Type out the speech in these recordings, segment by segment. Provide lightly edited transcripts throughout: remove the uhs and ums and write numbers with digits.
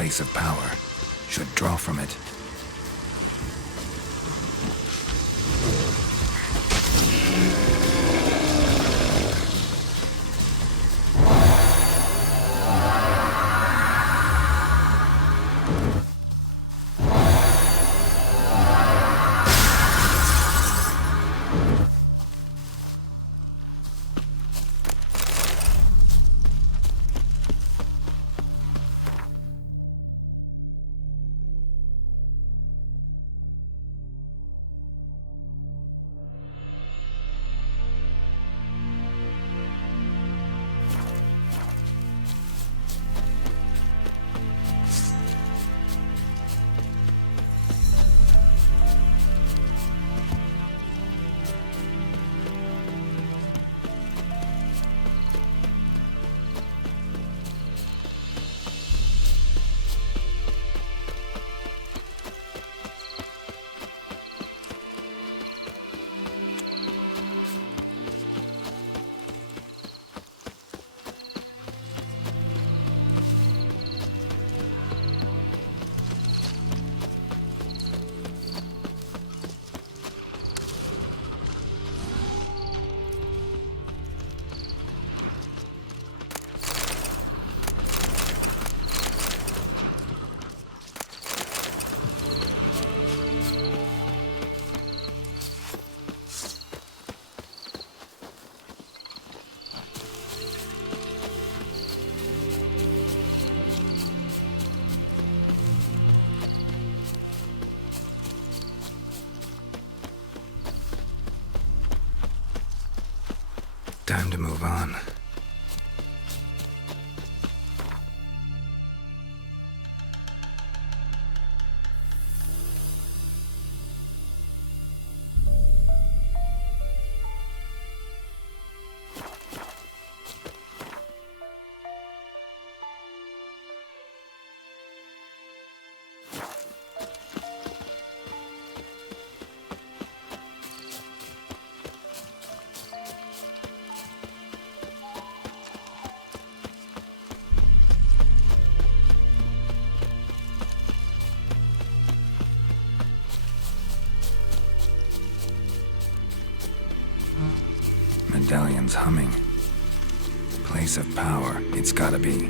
place of power. Should draw from it. Time to move on. Medallion's humming. Place of power, it's gotta be.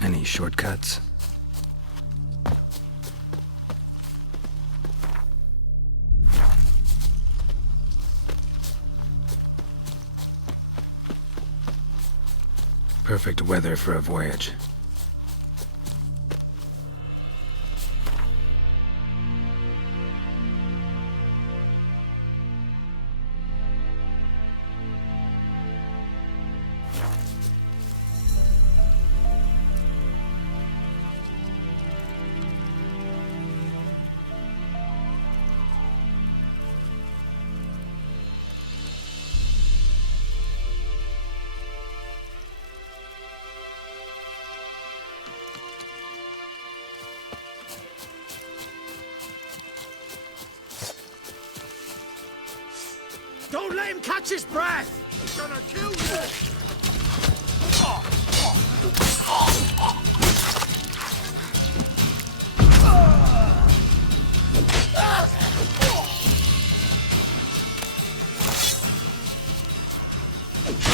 Any shortcuts? Perfect weather for a voyage. Don't let him catch his breath! He's gonna kill you!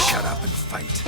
Shut up and fight.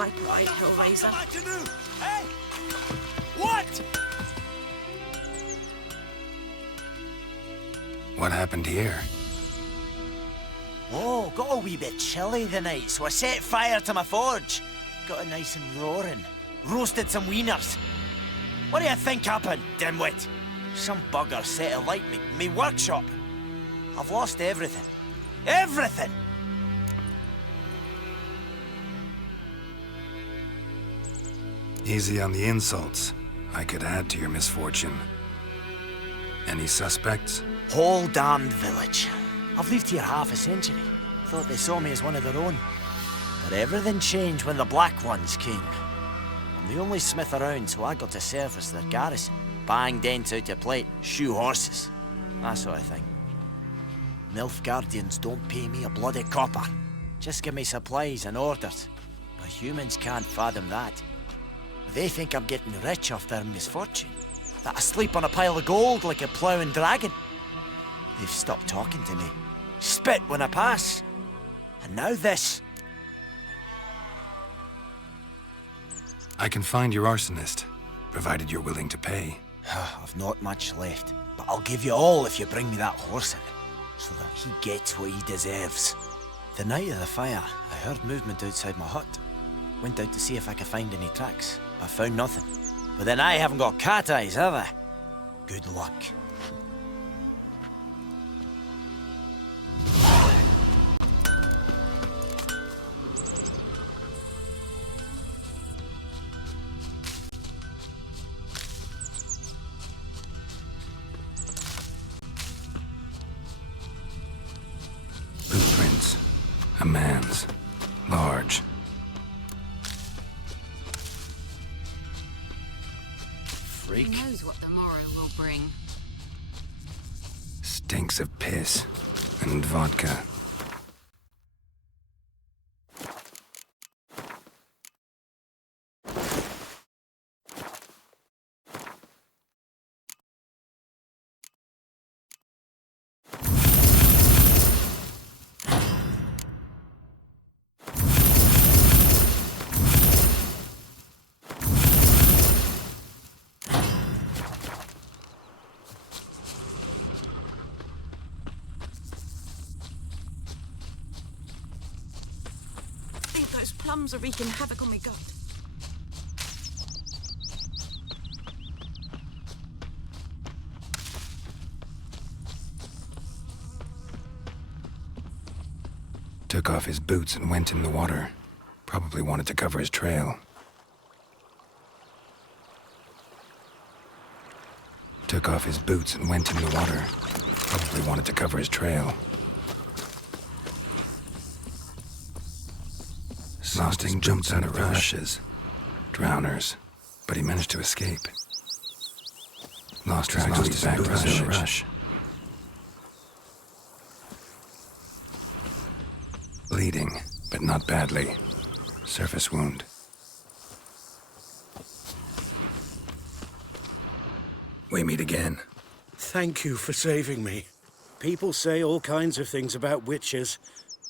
Viper-eyed Hellraiser. What to do? Eh? What? What happened here? Oh, got a wee bit chilly the night, so I set fire to my forge. Got it nice and roaring. Roasted some wieners. What do you think happened, dimwit? Some bugger set alight me workshop. I've lost everything. Everything! Easy on the insults. I could add to your misfortune. Any suspects? Whole damned village. I've lived here half a century. Thought they saw me as one of their own. But everything changed when the Black Ones came. I'm the only smith around, so I got to service their garrison. Bang dents out of plate, shoe horses. That sort of thing. Milf Guardians don't pay me a bloody copper. Just give me supplies and orders. But humans can't fathom that. They think I'm getting rich off their misfortune. That I sleep on a pile of gold like a ploughing dragon. They've stopped talking to me. Spit when I pass. And now this. I can find your arsonist, provided you're willing to pay. I've not much left, but I'll give you all if you bring me that horse in, so that he gets what he deserves. The night of the fire, I heard movement outside my hut. Went out to see if I could find any tracks, but found nothing. But then I haven't got cat eyes, have I? Good luck. Footprints. A man's. Large. Freak. Who knows what the morrow will bring? Stinks of piss. And vodka. I think those plums are wreaking havoc on me gut. Took off his boots and went in the water. Probably wanted to cover his trail. Took off his boots and went in the water. Probably wanted to cover his trail. Losting jumps out of rushes. Drowners. But he managed to escape. Lost his boots back to rush. Bleeding, but not badly. Surface wound. We meet again. Thank you for saving me. People say all kinds of things about witches,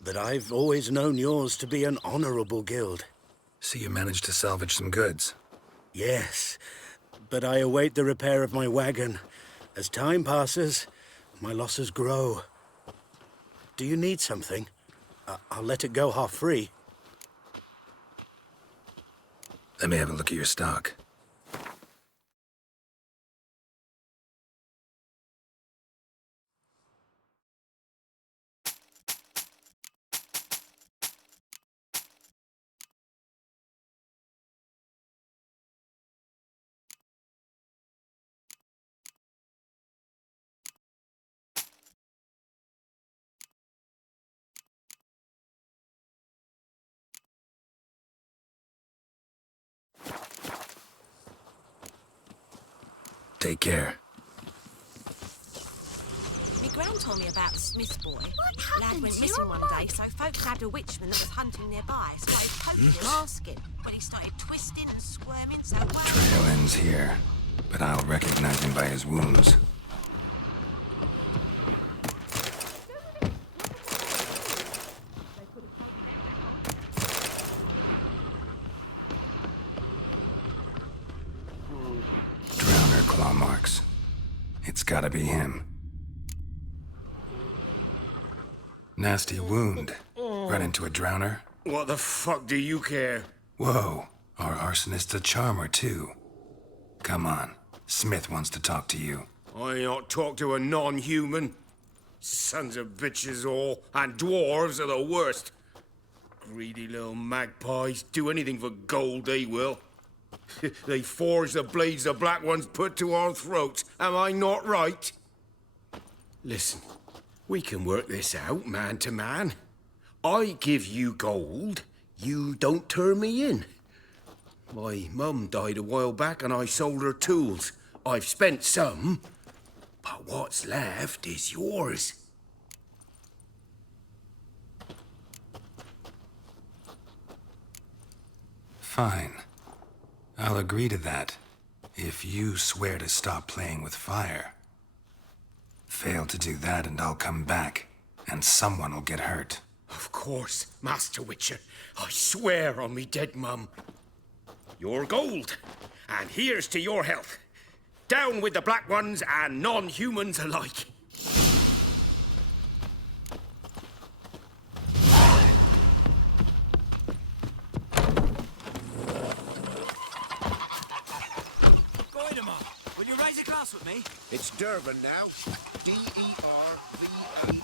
but I've always known yours to be an honorable guild. See, you managed to salvage some goods. Yes, but I await the repair of my wagon. As time passes, my losses grow. Do you need something? I'll let it go half free. Let me have a look at your stock. Take care. My gran told me about the Smith boy. What happened Lad went to missing your one mug? day, so folks grabbed a witchman that was hunting nearby. Started poking him, asking. But he started twisting and squirming, so Trail ends here, but I'll recognize him by his wounds. claw marks. It's gotta be him. Nasty wound. Run into a drowner? What the fuck do you care? Whoa, our arsonist's a charmer too. Come on, Smith wants to talk to you. I ain't not talk to a non-human. Sons of bitches all, and dwarves are the worst. Greedy little magpies, do anything for gold, they will. They forge the blades the Black Ones put to our throats, am I not right? Listen, we can work this out, man to man. I give you gold, you don't turn me in. My mum died a while back and I sold her tools. I've spent some, but what's left is yours. Fine. I'll agree to that, if you swear to stop playing with fire. Fail to do that and I'll come back, and someone will get hurt. Of course, Master Witcher. I swear on me dead mum. Your gold, and here's to your health. Down with the Black Ones and non-humans alike. Will you raise a glass with me? It's Durban now. D-E-R-V-A-N.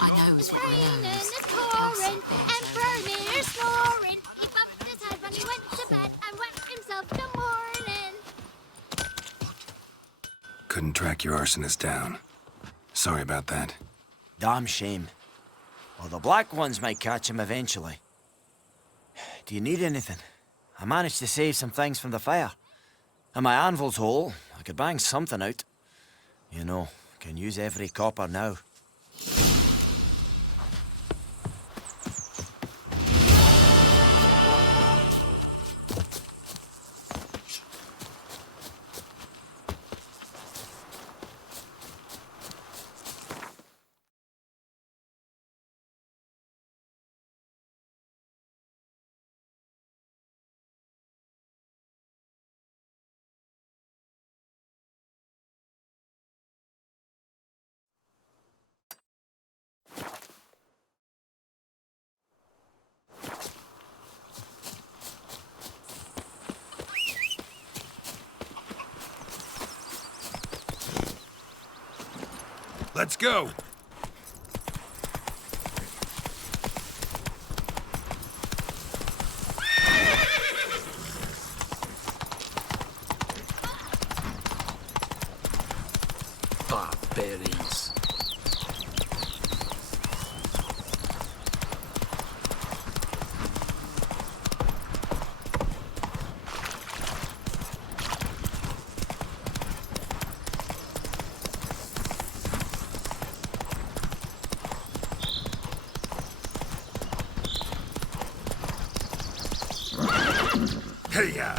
I know what Raining he and knows. it's pouring and burning or snoring. He bumped his head when he went to bed and wet himself till morning. Couldn't track your arsonist down. Sorry about that. Damn shame. Well, the Black Ones might catch him eventually. Do you need anything? I managed to save some things from the fire. And my anvil's whole. I could bang something out. You know, can use every copper now. Let's go! Barbarians. Hey-ya!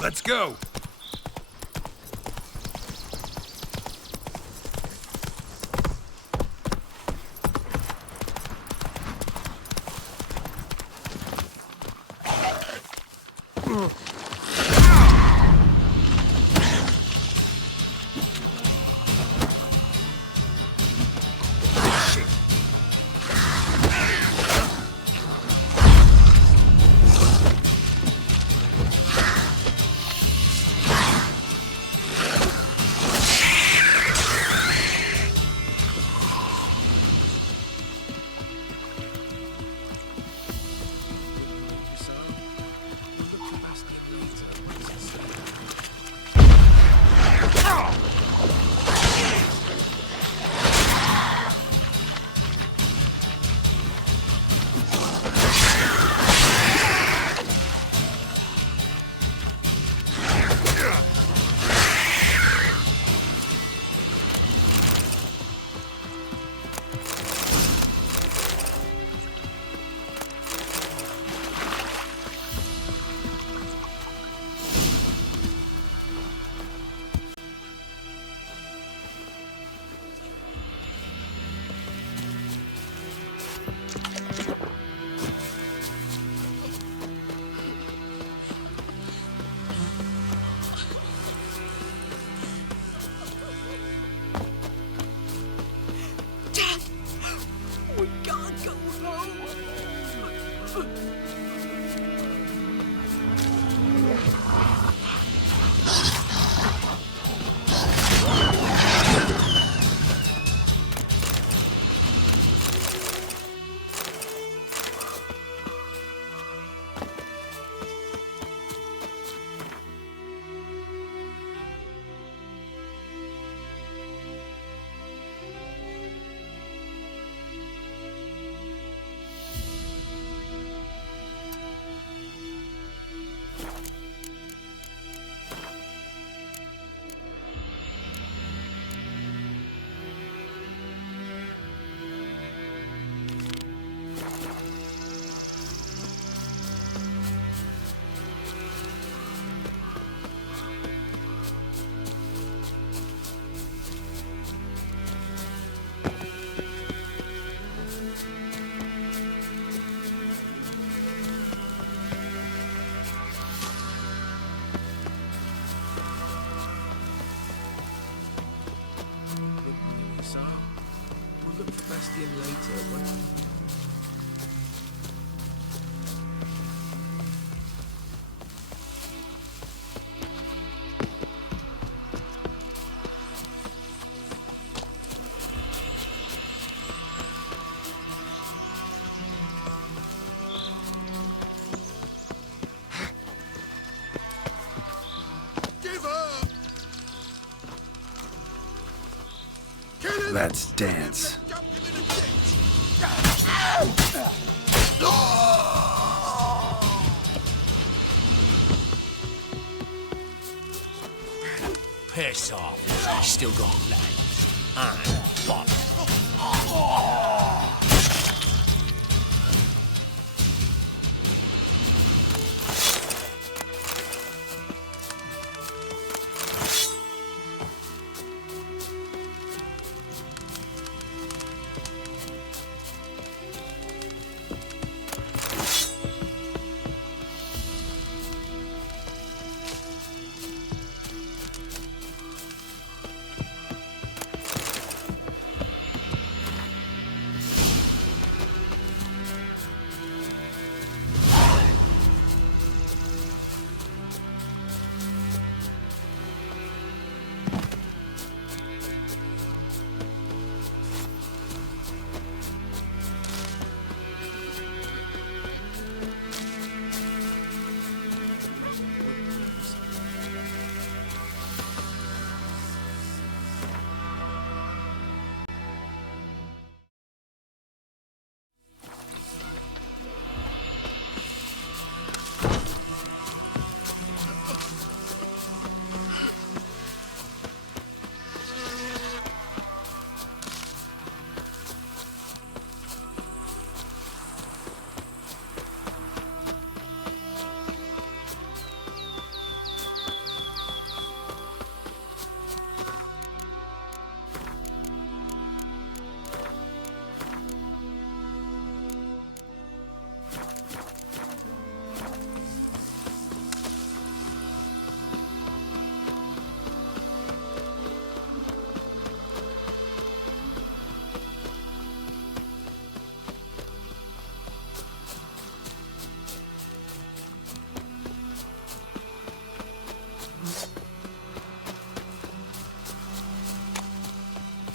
Let's go! sir. We'll look for Bastion later, won't we? Let's dance. Piss off. You still got legs. And bottom.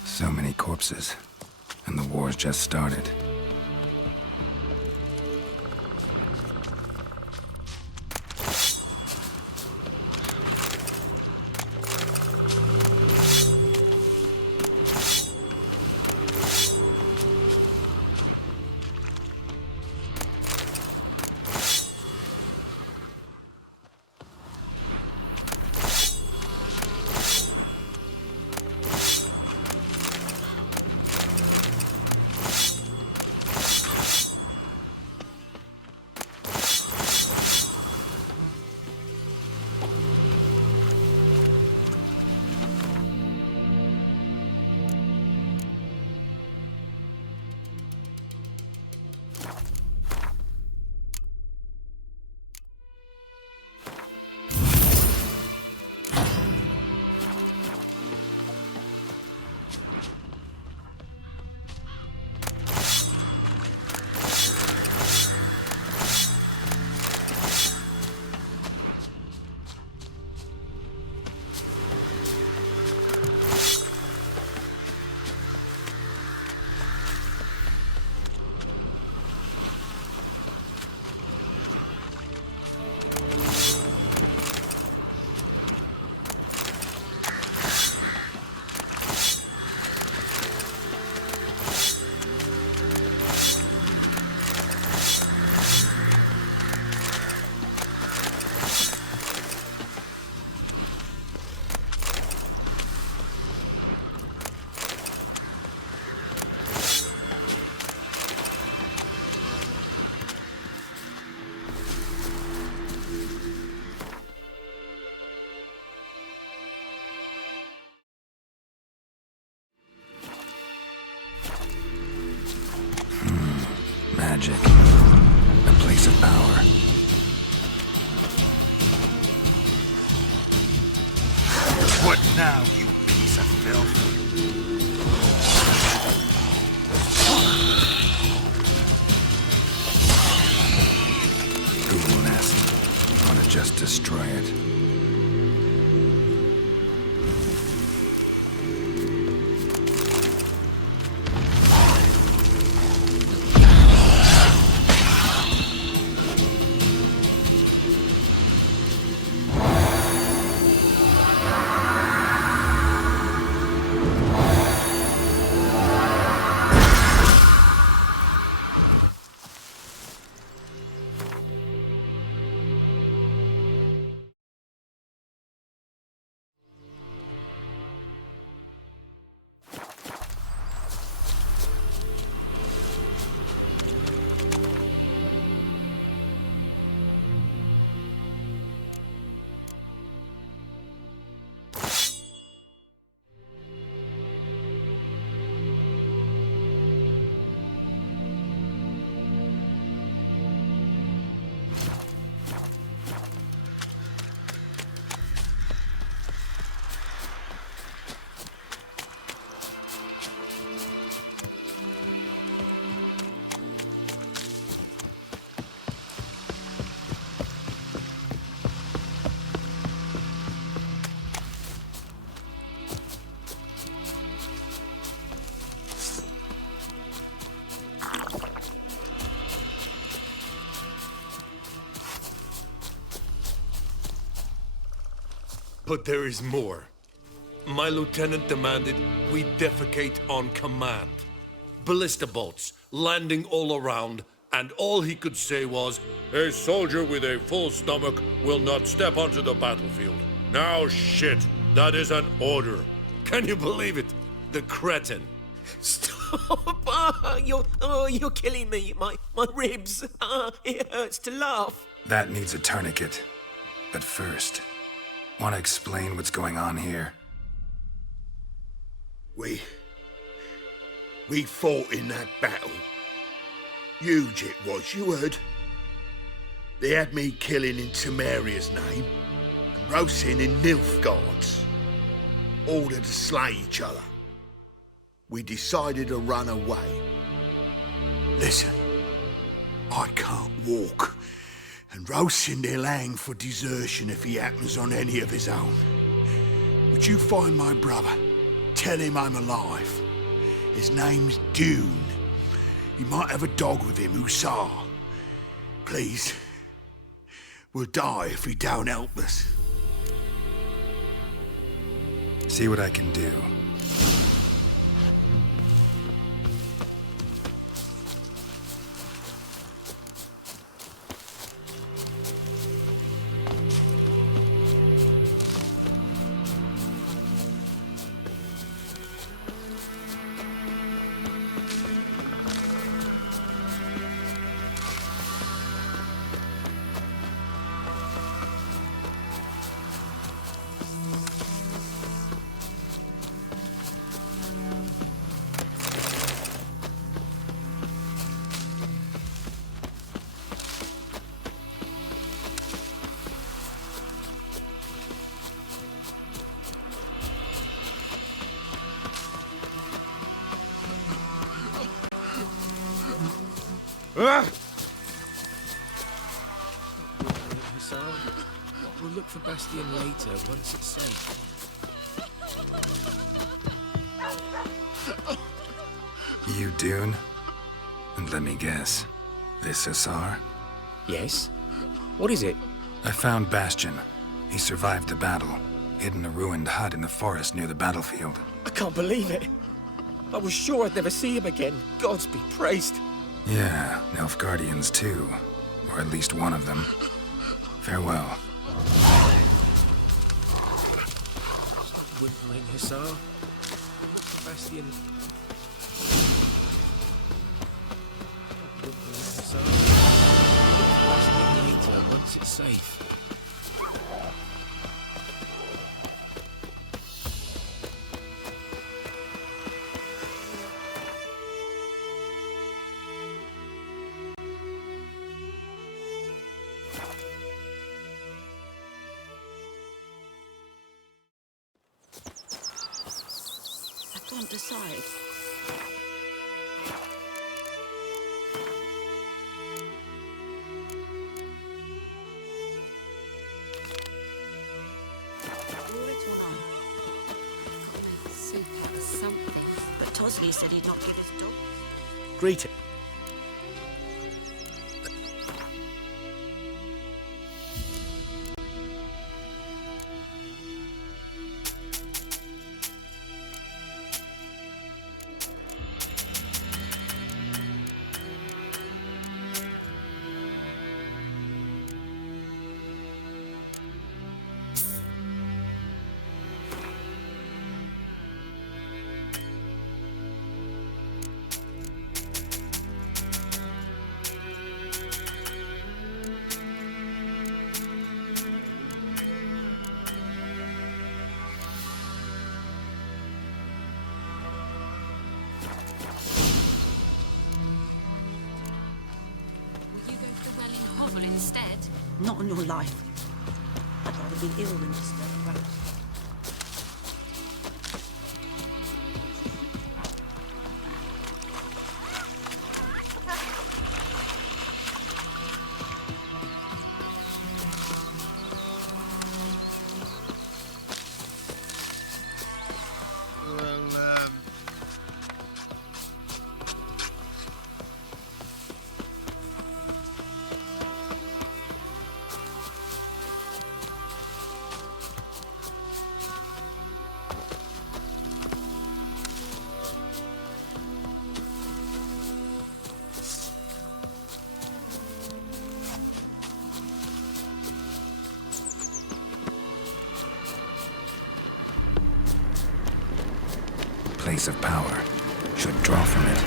So many corpses, and the war's just started. Magic. A place of power. What now, you piece of filth? destroy it. But there is more. My lieutenant demanded we defecate on command. Ballista bolts landing all around, and all he could say was, "A soldier with a full stomach will not step onto the battlefield." Now shit, that is an order. Can you believe it? The cretin. Stop! You're killing me. My ribs. It hurts to laugh. That needs a tourniquet. But first, want to explain what's going on here? We fought in that battle. Huge it was, you heard. They had me killing in Temeria's name and roasting in Nilfgaard's. Ordered to slay each other. We decided to run away. Listen, I can't walk, and roasting they'll hang for desertion if he happens on any of his own. Would you find my brother? Tell him I'm alive. His name's Dune. He might have a dog with him, Hussar. Please. We'll die if he don't help us. See what I can do. We'll look for Bastion later, once it's safe. You Dune? And let me guess, this Hussar? Yes? What is it? I found Bastion. He survived the battle, hid in a ruined hut in the forest near the battlefield. I can't believe it. I was sure I'd never see him again. Gods be praised. Yeah, Nilfgaardians too. Or at least one of them. Farewell. Whimpering Hussar. Look for Bastion. Whimpering Hussar. Look for Bastion later, once it's safe. I can't decide. Bosley said he'd not give his dog. Greeting. Will you go to the Welling Hovel instead? Not on your life. I'd rather be ill than disturb her. Place of power. Should draw from it.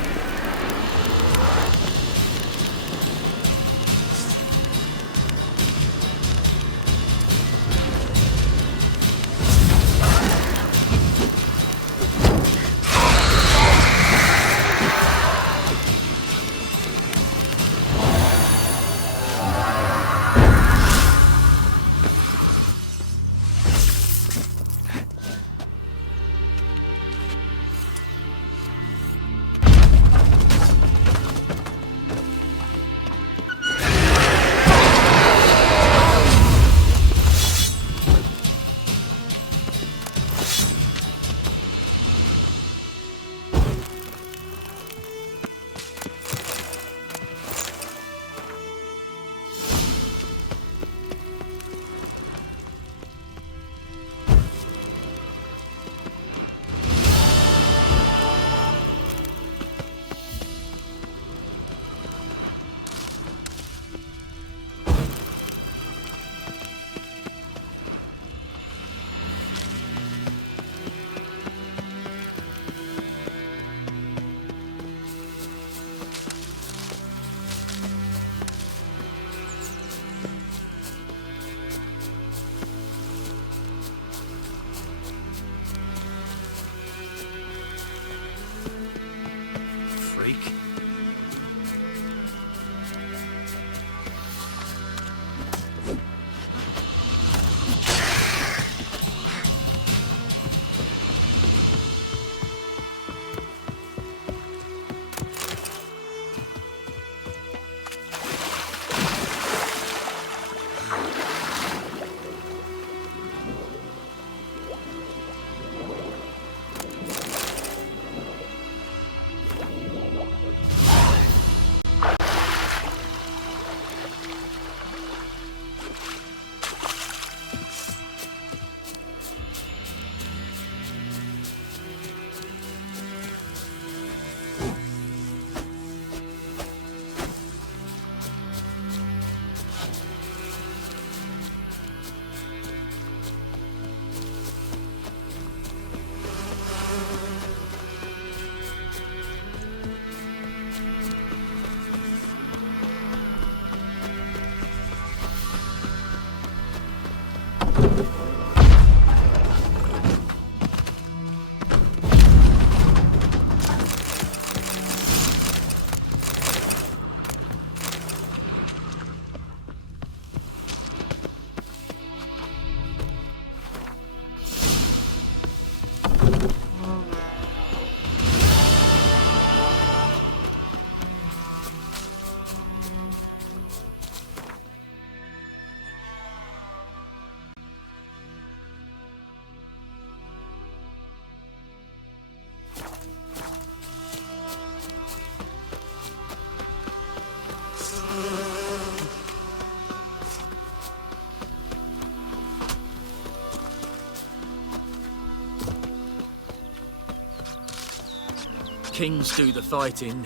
Kings do the fighting,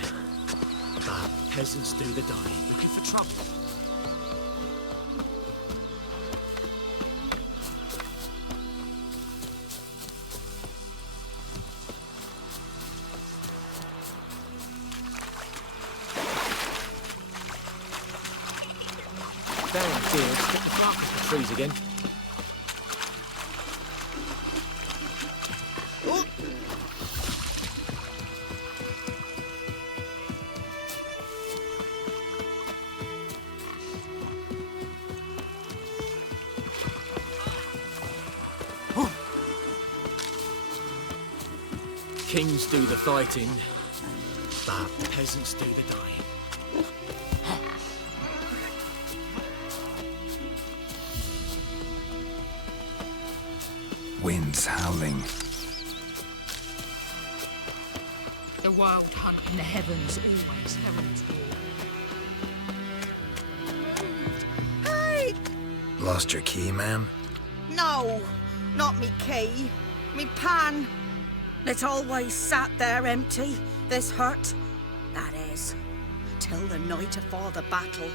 but peasants do the dying. Looking for trouble. Damn, dear, stick the bark up the trees again. Kings do the fighting, but peasants do the dying. Winds howling. The wild hunt in the heavens always heralds war. Hey! Lost your key, ma'am? No, not me key. Me pan. It's always sat there empty, this hut. That is, till the night afore the battle.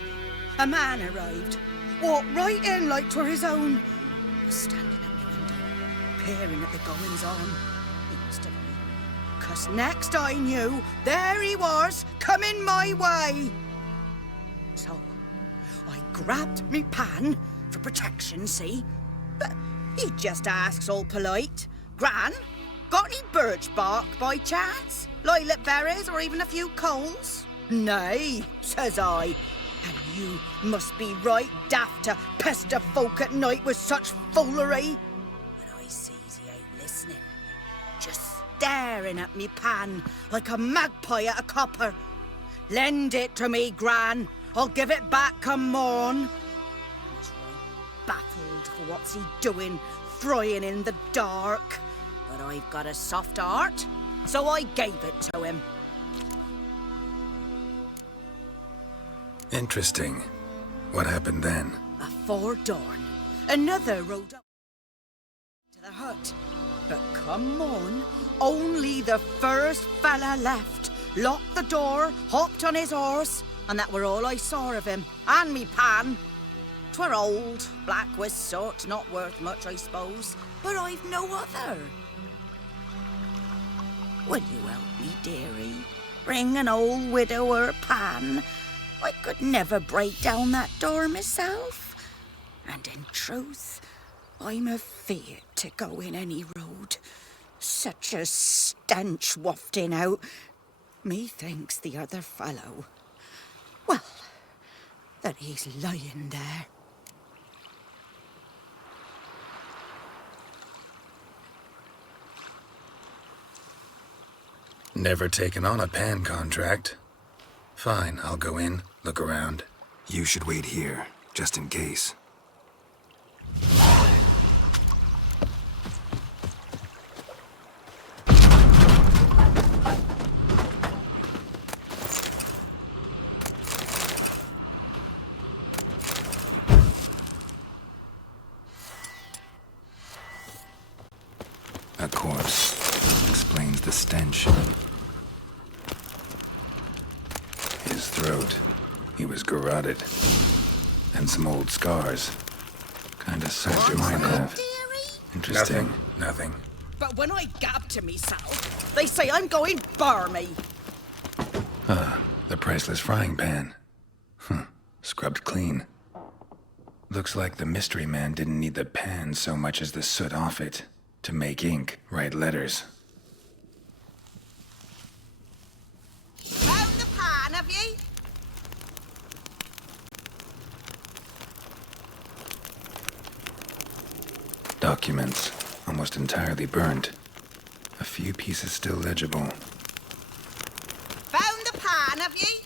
A man arrived, walked right in like 'twere his own. Was standing at my window, peering at the goings-on. He must have been. 'Cause next I knew, there he was, coming my way. So, I grabbed me pan, for protection, see? But he just asks all polite, Gran, got any birch bark by chance? Lilac berries or even a few coals? Nay, says I. And you must be right daft to pester folk at night with such foolery. But I sees he ain't listening. Just staring at me pan like a magpie at a copper. Lend it to me, Gran. I'll give it back come morn. I was right baffled for what's he doing, frying in the dark. But I've got a soft heart, so I gave it to him. Interesting. What happened then? Afore dawn, another rode up to the hut. But come on, only the first fella left. Locked the door, hopped on his horse, and that were all I saw of him, and me pan. 'Twere old, black with soot, not worth much, I suppose, but I've no other. Will you help me, dearie? Bring an old widower pan. I could never break down that door myself. And in truth, I'm afeard to go in any road. Such a stench wafting out. Methinks the other fellow, well, that he's lying there. Never taken on a pan contract. Fine, I'll go in, look around. You should wait here, just in case. A corpse explains the stench. His throat, he was garroted. And some old scars. Kinda soldier might have. Interesting. Nothing. But when I gab to myself, they say I'm going barmy. The priceless frying pan. Scrubbed clean. Looks like the mystery man didn't need the pan so much as the soot off it to make ink, write letters. Found the pan, have ye? Documents, almost entirely burnt. A few pieces still legible. Found the pan, have ye?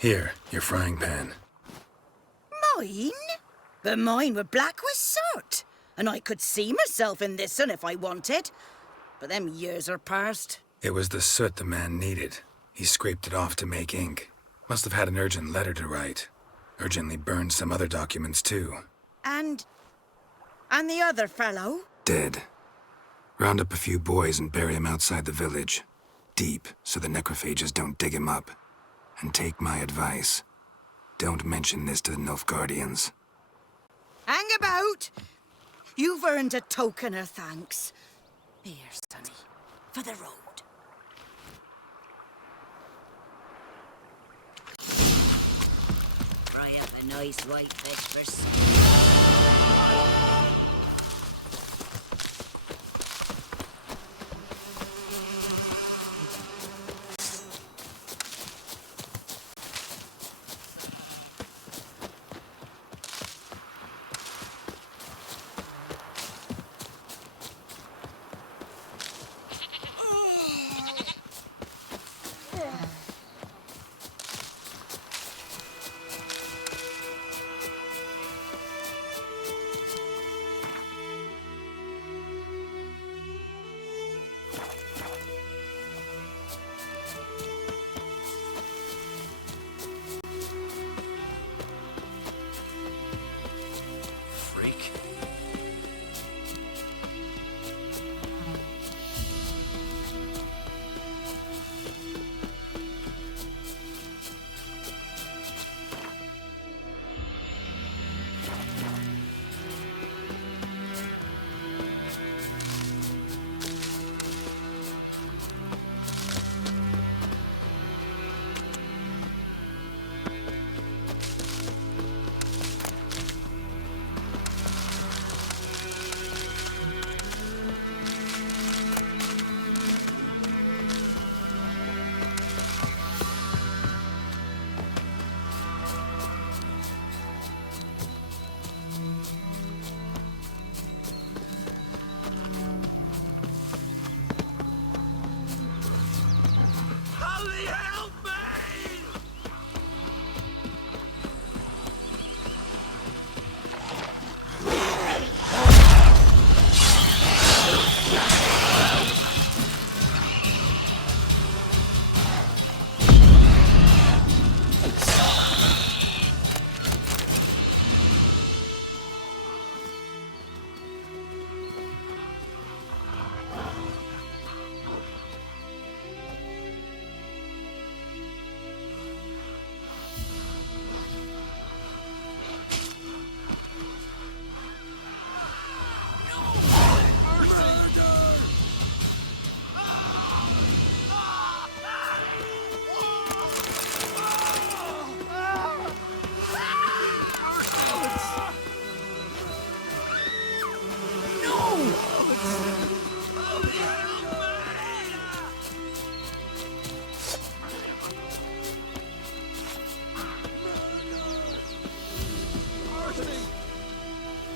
Here, your frying pan. Mine? But mine were black with soot. And I could see myself in this one if I wanted. But them years are past. It was the soot the man needed. He scraped it off to make ink. Must have had an urgent letter to write. Urgently burned some other documents too. And the other fellow? Dead. Round up a few boys and bury him outside the village. Deep, so the necrophages don't dig him up. And take my advice. Don't mention this to the Nilfgaardians. Hang about! You've earned a token of thanks. Here, sonny, for the road. Fry up a nice white fish for supper.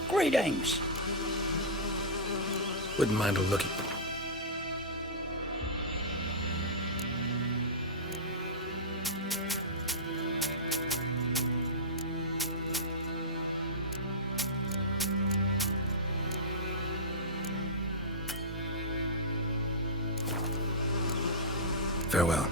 Greetings. Wouldn't mind a lookie. Farewell.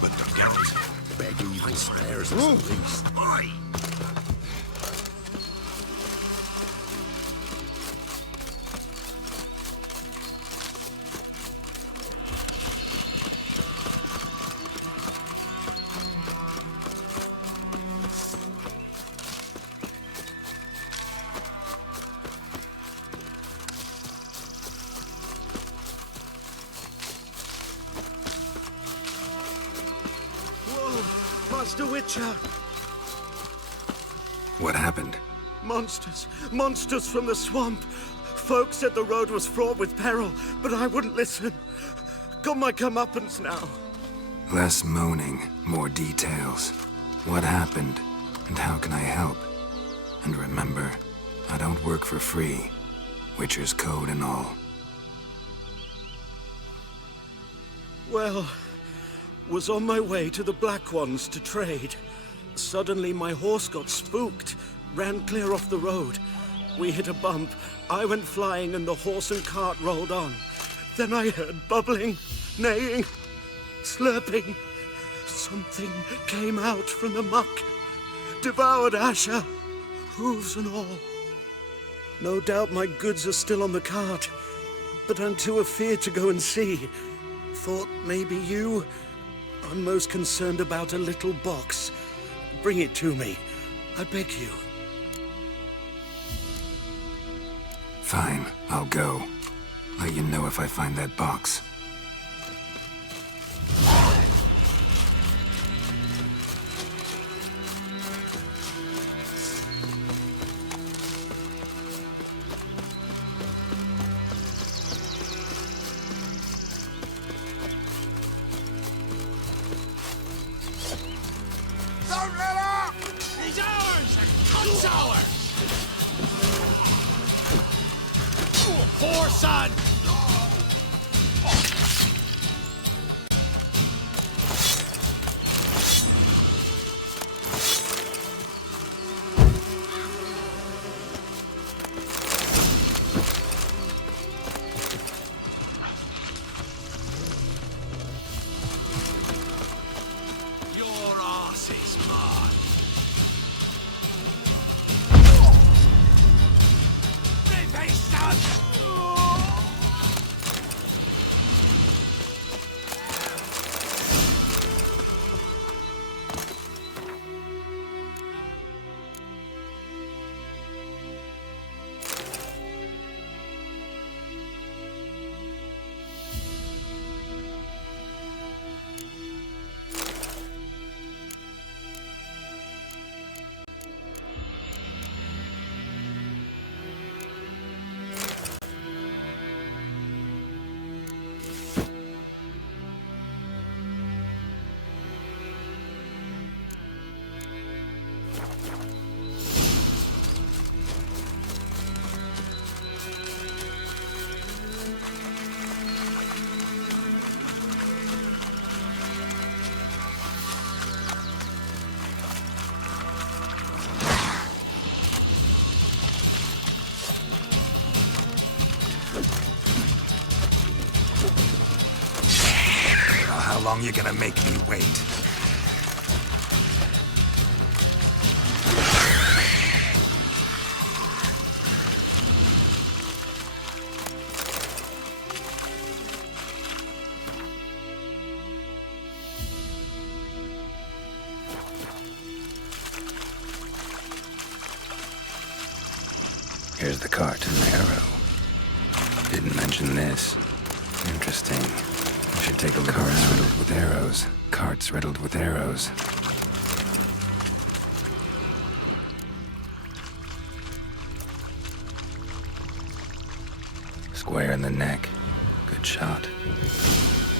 But the Geralt, beg evil spares us at least. Master Witcher! What happened? Monsters! Monsters from the swamp! Folk said the road was fraught with peril, but I wouldn't listen. Got my comeuppance now. Less moaning, more details. What happened, and how can I help? And remember, I don't work for free. Witcher's code and all. Well, was on my way to the Black Ones to trade. Suddenly my horse got spooked, ran clear off the road. We hit a bump. I went flying and the horse and cart rolled on. Then I heard bubbling, neighing, slurping. Something came out from the muck, devoured Asher, hooves and all. No doubt my goods are still on the cart, but I'm too afeard to go and see. Thought maybe you... I'm most concerned about a little box. Bring it to me. I beg you. Fine, I'll go. Let you know if I find that box. Don't let up! He's ours! It's ours! Poor son! Your ass is mine. Rip his son! How long you gonna make me wait? Here's the cart and the arrow. Didn't mention this. Interesting. I should take a look around. Carts riddled with arrows. Carts riddled with arrows. Square in the neck. Good shot.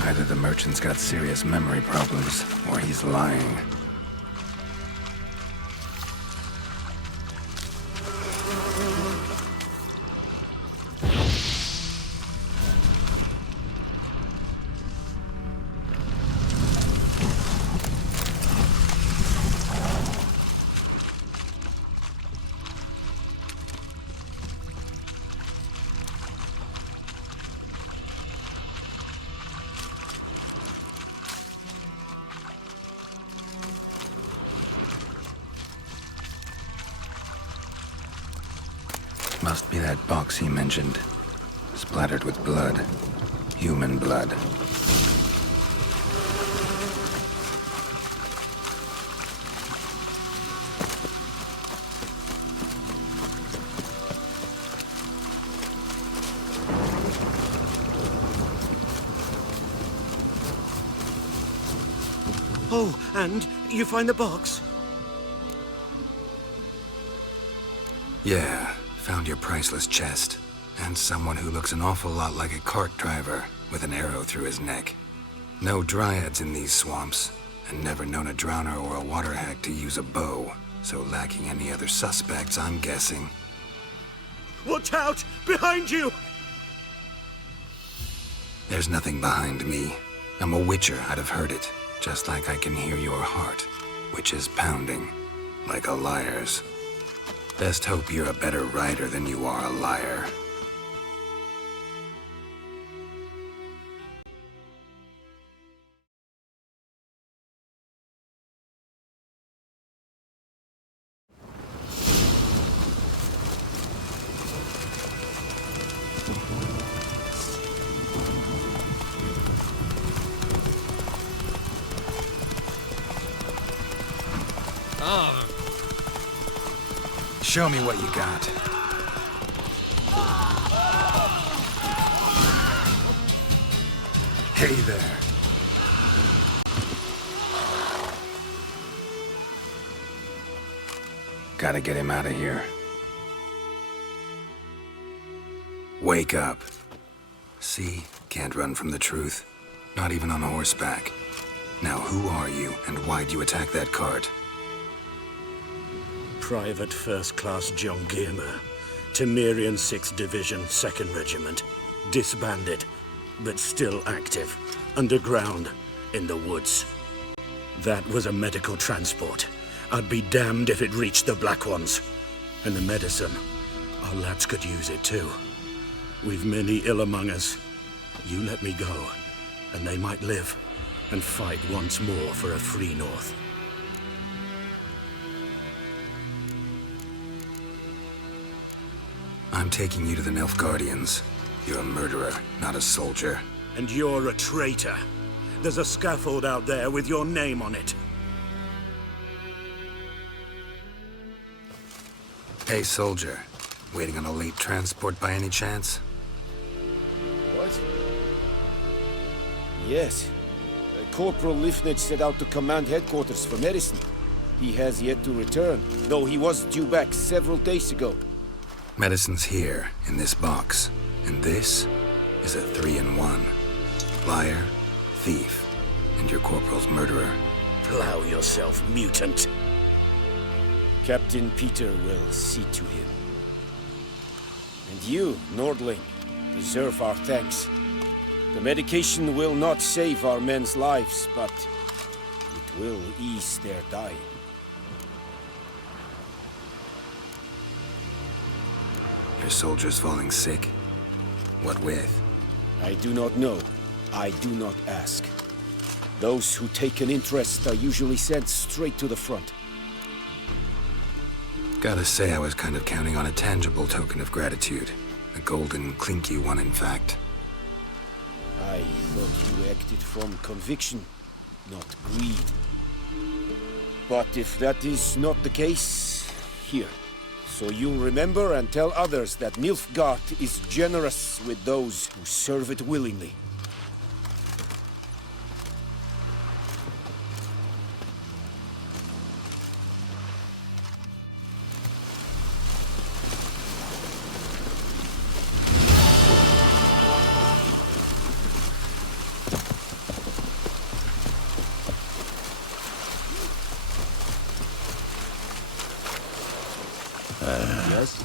Either the merchant's got serious memory problems, or he's lying. Must be that box he mentioned. Splattered with blood. Human blood. Oh, and you find the box? Yeah, found your priceless chest. And someone who looks an awful lot like a cart driver, with an arrow through his neck. No dryads in these swamps, and never known a drowner or a water hack to use a bow. So lacking any other suspects, I'm guessing. Watch out! Behind you! There's nothing behind me. I'm a witcher, I'd have heard it. Just like I can hear your heart, which is pounding, like a liar's. Best hope you're a better writer than you are a liar. Show me what you got. Hey there. Gotta get him out of here. Wake up. See? Can't run from the truth. Not even on horseback. Now who are you, and why'd you attack that cart? Private First Class John Giermer, Temerian 6th Division, 2nd Regiment. Disbanded, but still active. Underground, in the woods. That was a medical transport. I'd be damned if it reached the Black Ones. And the medicine, our lads could use it too. We've many ill among us. You let me go, and they might live, and fight once more for a free North. I'm taking you to the Nilfgaardians. You're a murderer, not a soldier. And you're a traitor. There's a scaffold out there with your name on it. Hey, soldier. Waiting on a late transport by any chance? What? Yes. Corporal Lifnich set out to command headquarters for medicine. He has yet to return, though he was due back several days ago. Medicine's here, in this box. And this is a 3-in-1. Liar, thief, and your corporal's murderer. Plow yourself, mutant. Captain Peter will see to him. And you, Nordling, deserve our thanks. The medication will not save our men's lives, but it will ease their dying. Your soldiers falling sick? What with? I do not know. I do not ask. Those who take an interest are usually sent straight to the front. Gotta say, I was kind of counting on a tangible token of gratitude. A golden, clinky one, in fact. I thought you acted from conviction, not greed. But if that is not the case, here. So you'll remember and tell others that Nilfgaard is generous with those who serve it willingly. Yes?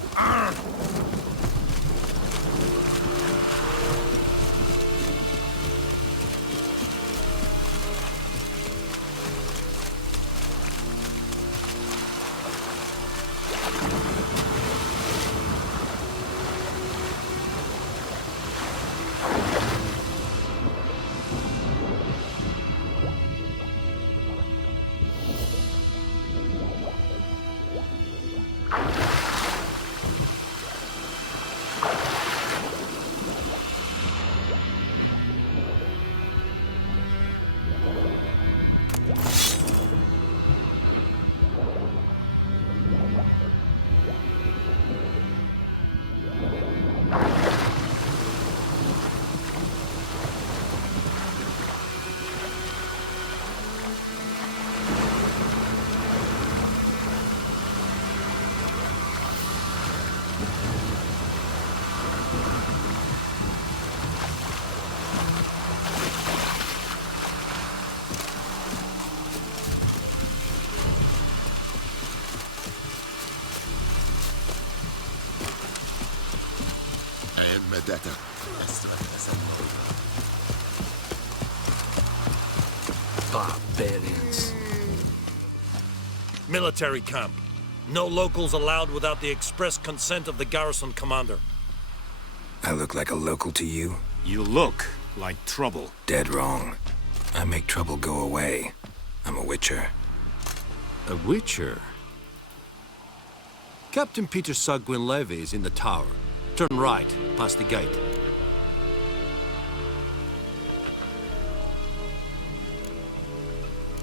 Data. Barbarians. Military camp. No locals allowed without the express consent of the garrison commander. I look like a local to you? You look like trouble. Dead wrong. I make trouble go away. I'm a witcher. A witcher? Captain Peter Sagwin Levy is in the tower. Turn right, past the gate.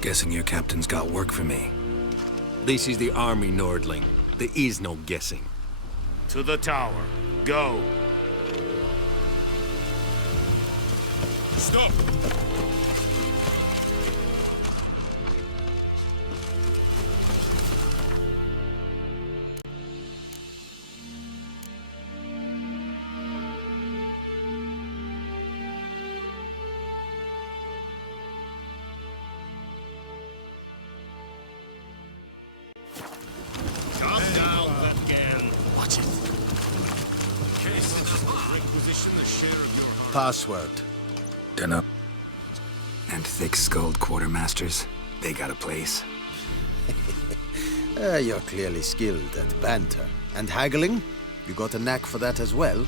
Guessing your captain's got work for me. This is the army, Nordling. There is no guessing. To the tower. Go. Stop! Password. Dunno. And thick-skulled quartermasters, they got a place. You're clearly skilled at banter. And haggling? You got a knack for that as well?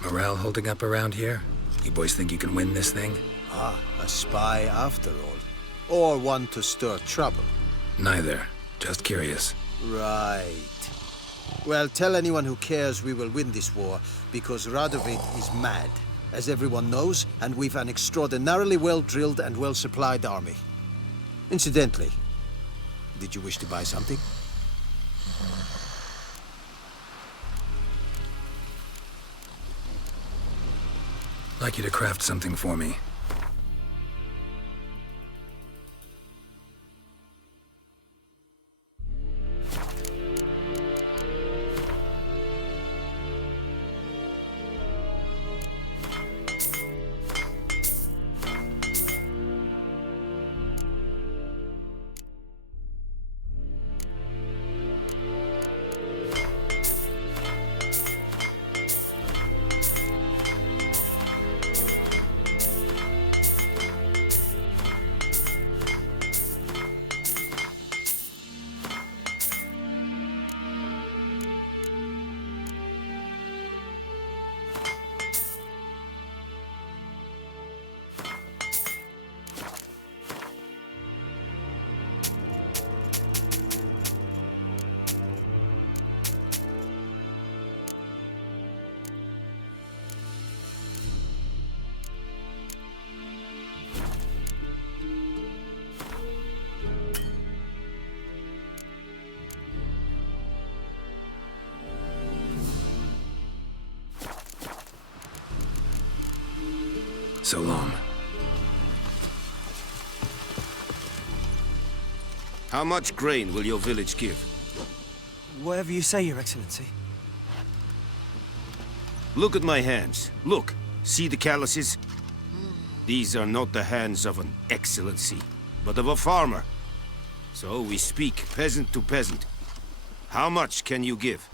Morale holding up around here? You boys think you can win this thing? Ah, a spy after all. Or one to stir trouble. Neither. Just curious. Right. Well, tell anyone who cares we will win this war, because Radovid is mad, as everyone knows, and we've an extraordinarily well-drilled and well-supplied army. Incidentally, did you wish to buy something? Like you to craft something for me. So long. How much grain will your village give? Whatever you say, Your Excellency. Look at my hands. Look. See the calluses? These are not the hands of an excellency, but of a farmer. So we speak peasant to peasant. How much can you give?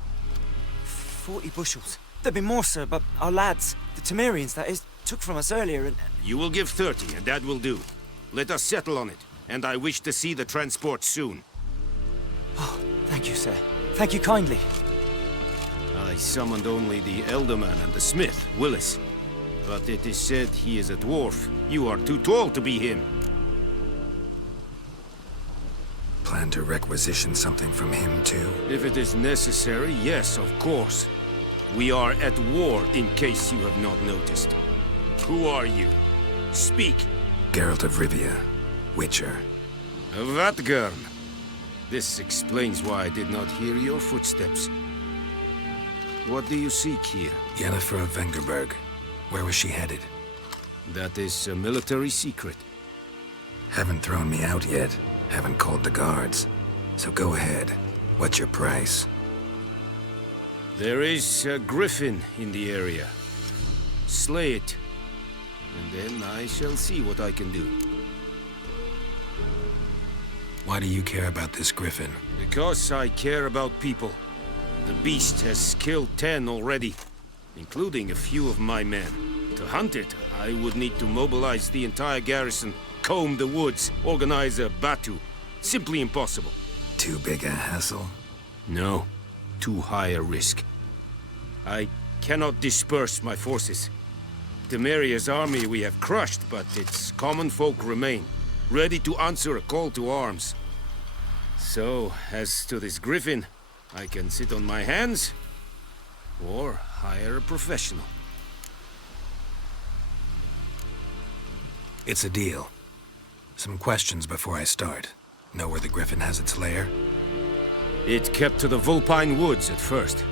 40 bushels. There'd be more, sir, but our lads, the Temerians, that is, took from us earlier and... You will give 30, and that will do. Let us settle on it, and I wish to see the transport soon. Oh, thank you, sir. Thank you kindly. I summoned only the Elderman and the smith, Willis. But it is said he is a dwarf. You are too tall to be him. Plan to requisition something from him, too? If it is necessary, yes, of course. We are at war, in case you have not noticed. Who are you? Speak. Geralt of Rivia, Witcher. Vatgern. This explains why I did not hear your footsteps. What do you seek here? Yennefer of Vengerberg. Where was she headed? That is a military secret. Haven't thrown me out yet. Haven't called the guards. So go ahead. What's your price? There is a griffin in the area. Slay it. And then I shall see what I can do. Why do you care about this griffin? Because I care about people. The beast has killed 10 already, including a few of my men. To hunt it, I would need to mobilize the entire garrison, comb the woods, organize a batu. Simply impossible. Too big a hassle? No. Too high a risk. I cannot disperse my forces. Temeria's army we have crushed, but its common folk remain, ready to answer a call to arms. So, as to this griffin, I can sit on my hands, or hire a professional. It's a deal. Some questions before I start. Know where the griffin has its lair? It kept to the Vulpine Woods at first.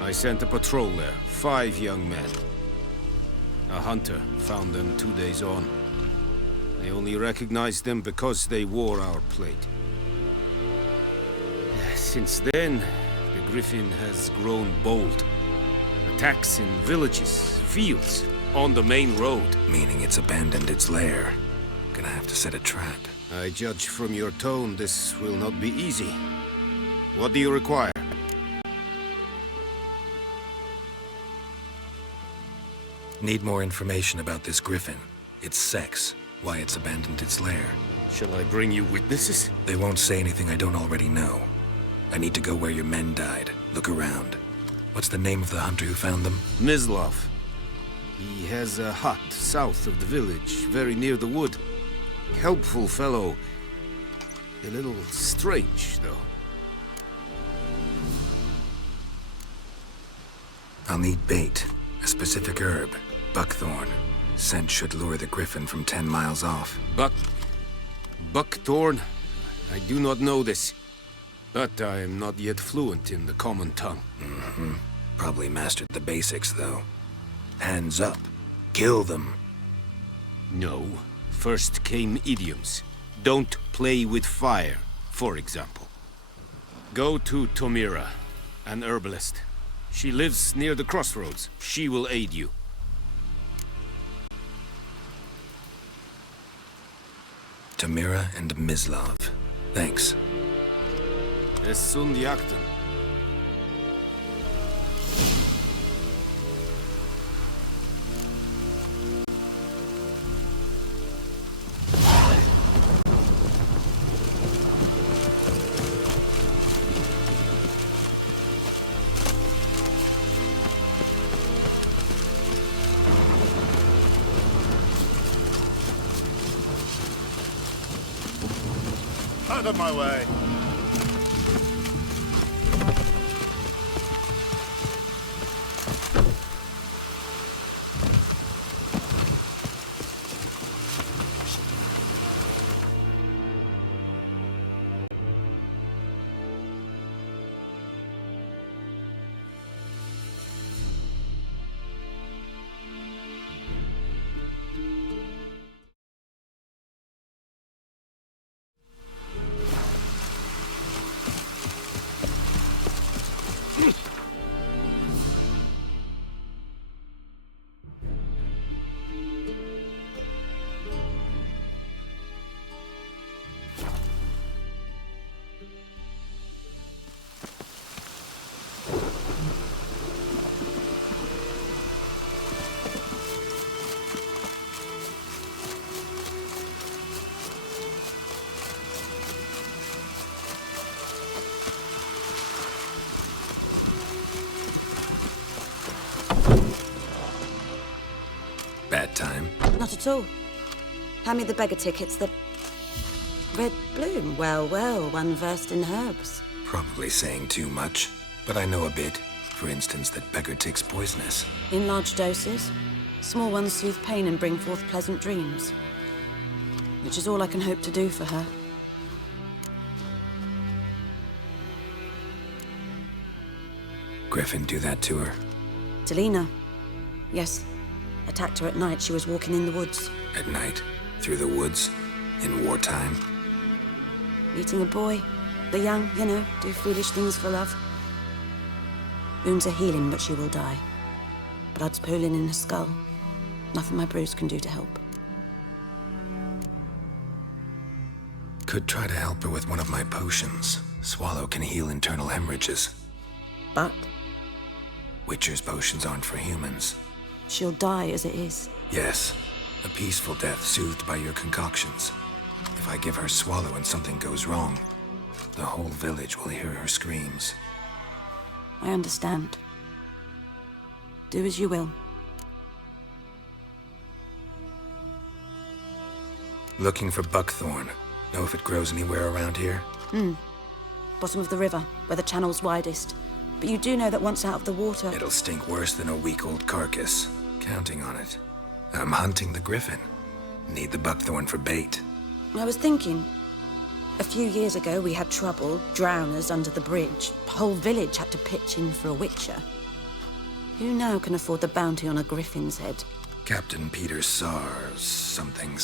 I sent a patrol there, 5 young men. A hunter found them 2 days on. I only recognized them because they wore our plate. Since then, the griffin has grown bold. Attacks in villages, fields, on the main road. Meaning it's abandoned its lair. Gonna have to set a trap. I judge from your tone this will not be easy. What do you require? Need more information about this griffin. Its sex, why it's abandoned its lair. Shall I bring you witnesses? They won't say anything I don't already know. I need to go where your men died. Look around. What's the name of the hunter who found them? Mislav. He has a hut south of the village, very near the wood. Helpful fellow. A little strange, though. I'll need bait. A specific herb. Buckthorn. Scent should lure the griffin from 10 miles off. Buckthorn? I do not know this. But I am not yet fluent in the common tongue. Mm-hmm. Probably mastered the basics, though. Hands up. Kill them. No. First came idioms. Don't play with fire, for example. Go to Tomira, an herbalist. She lives near the crossroads. She will aid you. Tomira and Mislav. Thanks. Es sunt jakten. Out of my way. Bad time? Not at all. Hand me the beggar tickets, the red bloom. Well, well, one versed in herbs. Probably saying too much, but I know a bit. For instance, that beggar tick's poisonous. In large doses. Small ones soothe pain and bring forth pleasant dreams. Which is all I can hope to do for her. Griffin do that to her? Delina. Yes. Attacked her at night. She was walking in the woods. At night? Through the woods? In wartime? Meeting a boy. The young, you know, do foolish things for love. Wounds are healing, but she will die. Blood's pooling in her skull. Nothing my bruise can do to help. Could try to help her with one of my potions. Swallow can heal internal hemorrhages. But? Witcher's potions aren't for humans. She'll die as it is. Yes. A peaceful death soothed by your concoctions. If I give her Swallow and something goes wrong, the whole village will hear her screams. I understand. Do as you will. Looking for buckthorn. Know if it grows anywhere around here? Bottom of the river, where the channel's widest. But you do know that once out of the water... It'll stink worse than a week-old carcass. Counting on it. I'm hunting the griffin. Need the buckthorn for bait. I was thinking... A few years ago, we had trouble, drowners under the bridge. The whole village had to pitch in for a witcher. Who now can afford the bounty on a griffin's head? Captain Peter Sars, something.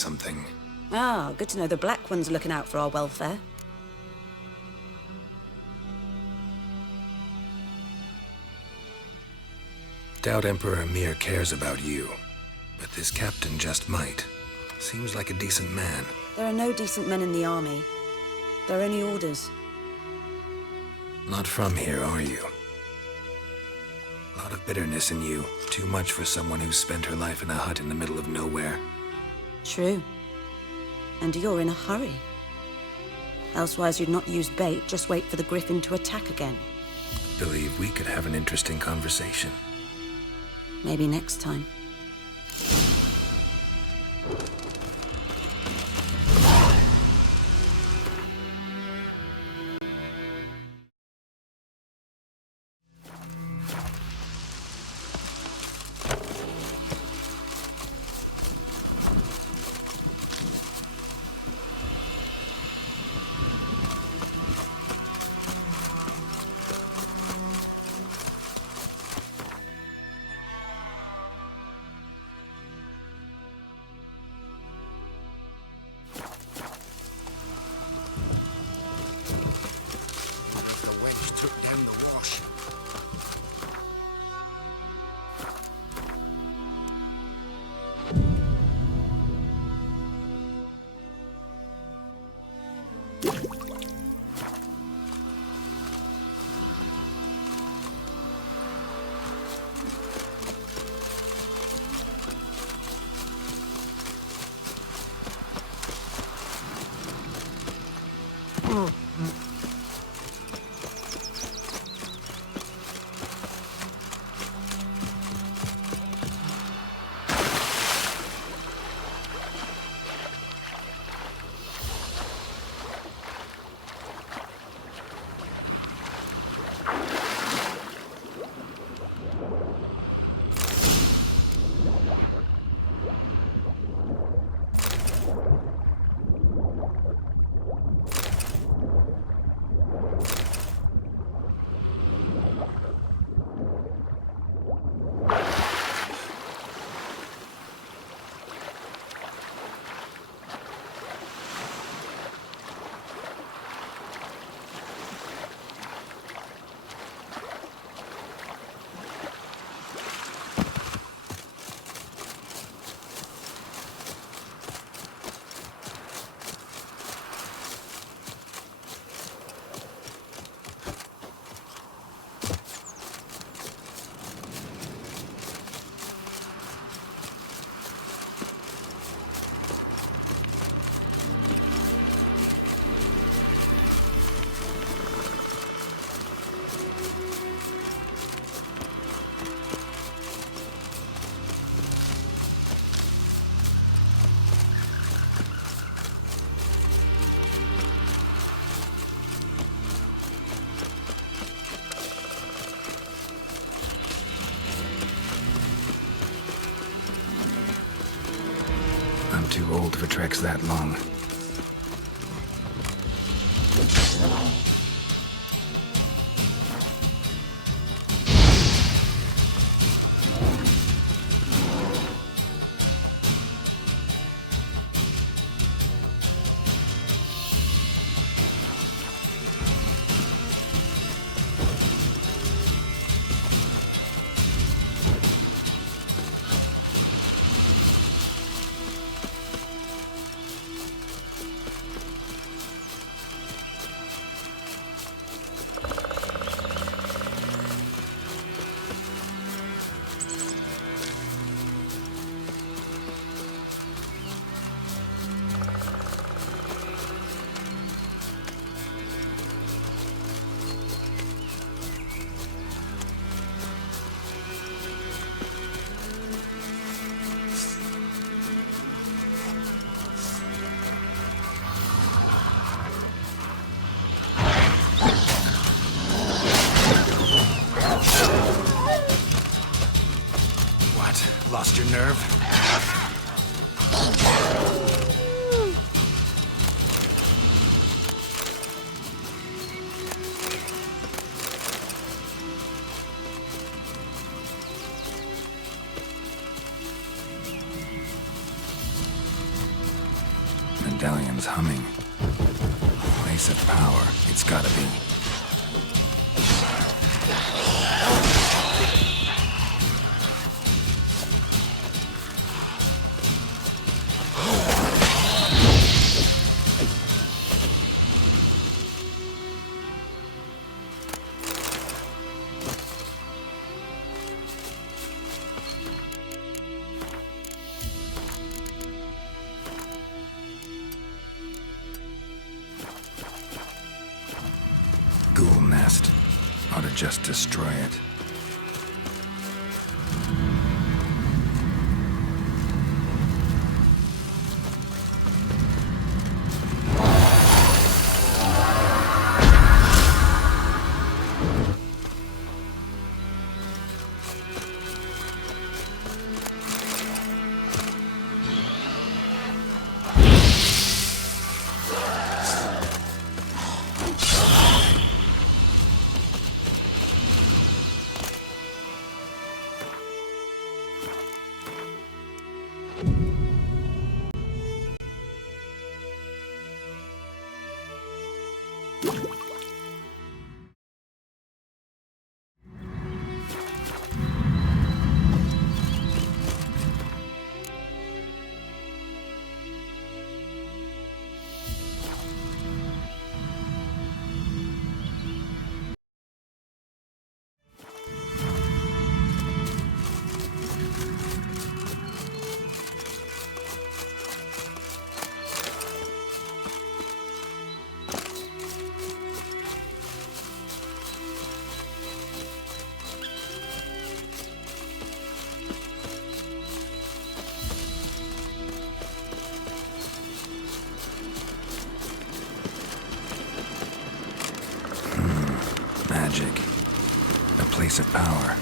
Ah, good to know the Black One's looking out for our welfare. Doubt Emperor Emir cares about you, but this captain just might. Seems like a decent man. There are no decent men in the army. They're only orders. Not from here, are you? A lot of bitterness in you. Too much for someone who's spent her life in a hut in the middle of nowhere. True. And you're in a hurry. Elsewise you'd not use bait, just wait for the griffin to attack again. Believe we could have an interesting conversation. Maybe next time. I'm too old for treks that long. What? Lost your nerve? Medallion's humming. Place of power. It's gotta be. Ghoul nest. Ought to just destroy it. Magic. A place of power.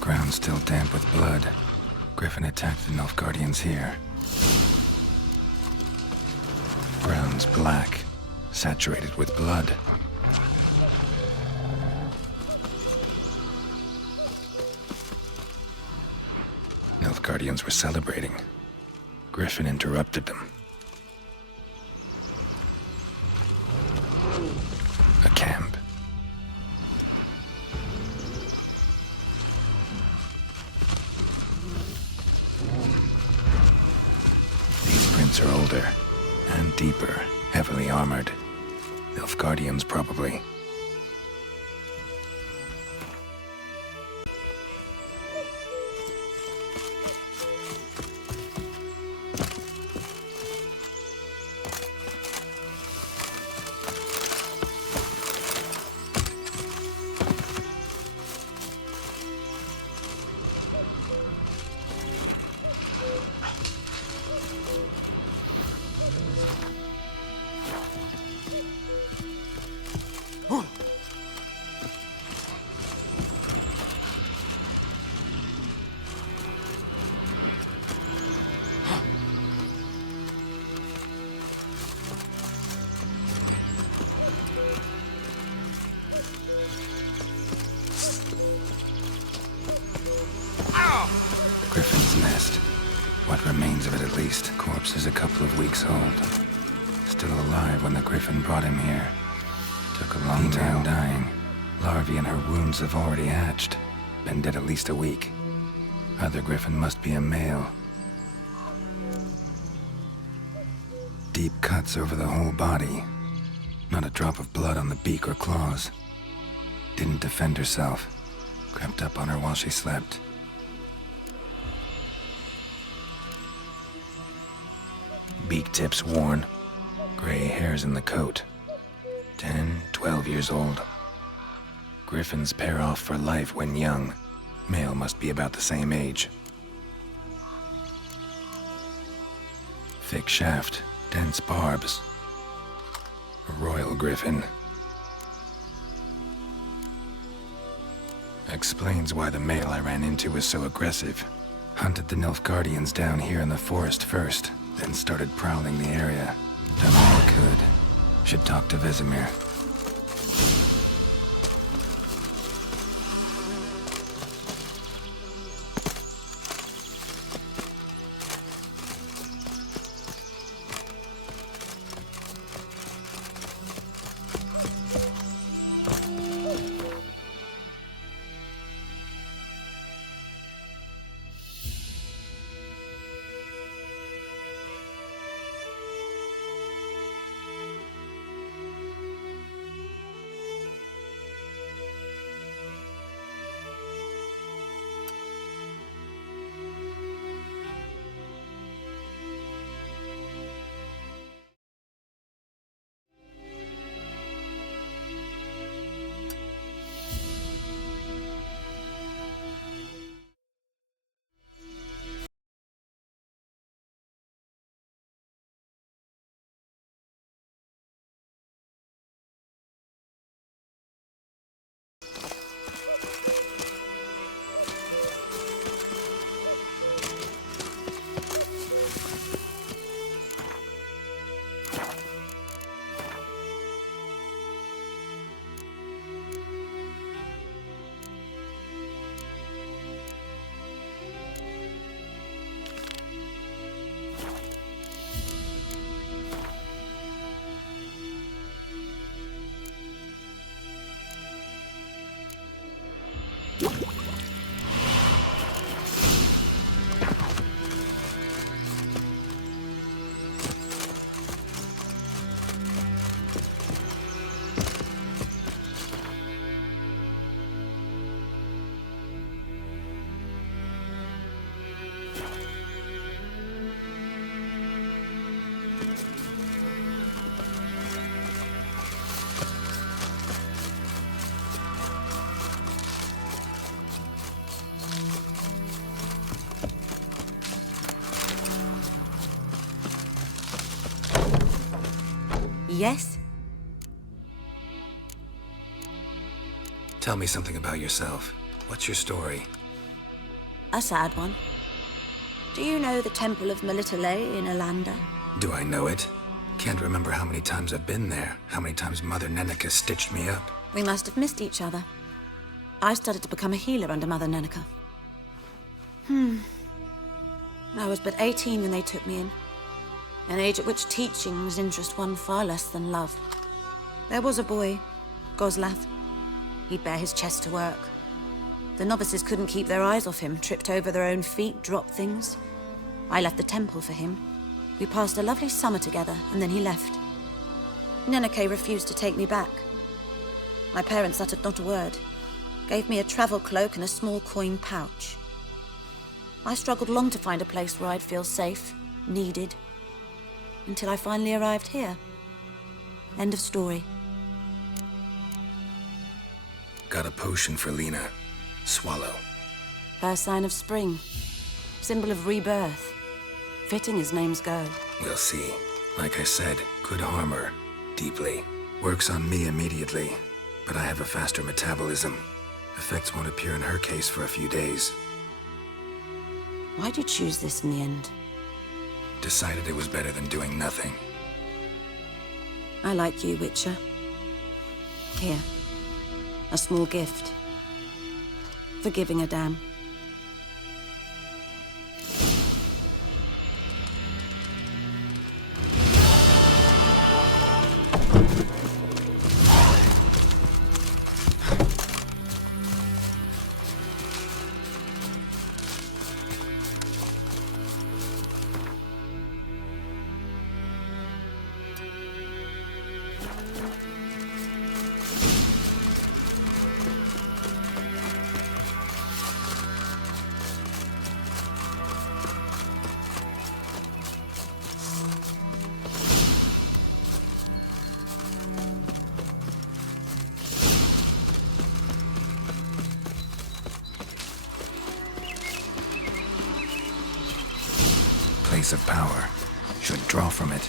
Ground still damp with blood. Griffin attacked the Nilfgaardians here. Ground's black, saturated with blood. Nilfgaardians were celebrating. Griffin interrupted them. A camp. These prints are older and deeper, heavily armored. Nilfgaardians, probably. What remains of it, at least. Corpse is a couple of weeks old. Still alive when the griffin brought him here. Took a long time dying. Larvae in her wounds have already hatched. Been dead at least a week. Other griffin must be a male. Deep cuts over the whole body. Not a drop of blood on the beak or claws. Didn't defend herself. Crept up on her while she slept. Beak tips worn. Gray hairs in the coat. 10, 12 years old. Griffins pair off for life when young. Male must be about the same age. Thick shaft, dense barbs. A royal griffin. Explains why the male I ran into was so aggressive. Hunted the Nilfgaardians down here in the forest first, then started prowling the area. Done all I could. Should talk to Vesemir. Yes? Tell me something about yourself. What's your story? A sad one. Do you know the Temple of Melitele in Alanda? Do I know it? Can't remember how many times I've been there. How many times Mother Neneka stitched me up. We must have missed each other. I started to become a healer under Mother Neneka. I was but 18 when they took me in. An age at which teaching was interest one far less than love. There was a boy, Goslav. He'd bare his chest to work. The novices couldn't keep their eyes off him, tripped over their own feet, dropped things. I left the temple for him. We passed a lovely summer together, and then he left. Neneke refused to take me back. My parents uttered not a word, gave me a travel cloak and a small coin pouch. I struggled long to find a place where I'd feel safe, needed, until I finally arrived here. End of story. Got a potion for Lena. Swallow. First sign of spring. Symbol of rebirth. Fitting as names go. We'll see. Like I said, could harm her. Deeply. Works on me immediately. But I have a faster metabolism. Effects won't appear in her case for a few days. Why'd you choose this in the end? Decided it was better than doing nothing. I like you, Witcher. Here. A small gift. For giving a damn. place of power should draw from it.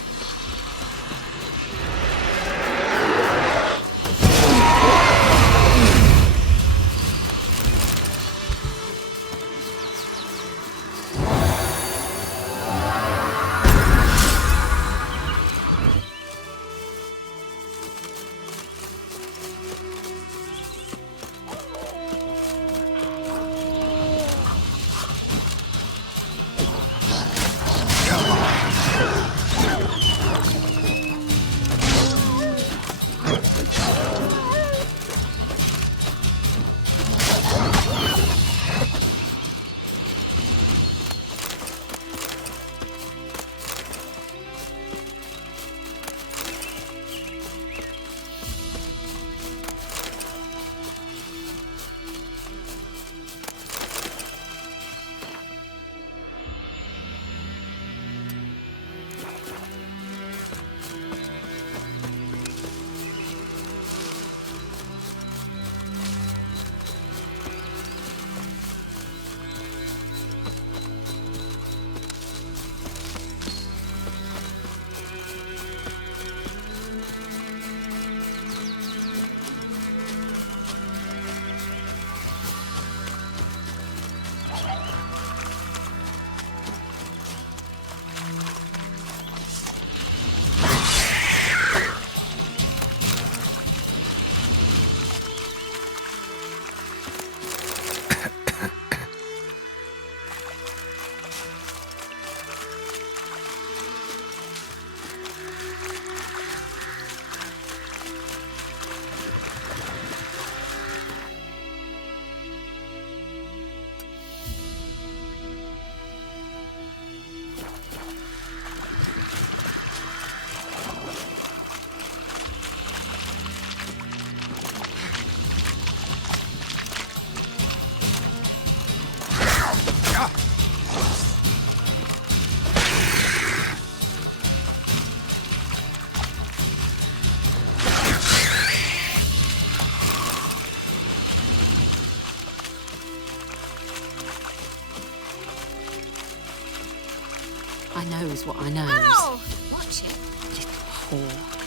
I knows what I knows. Ow! Watch it, little whore.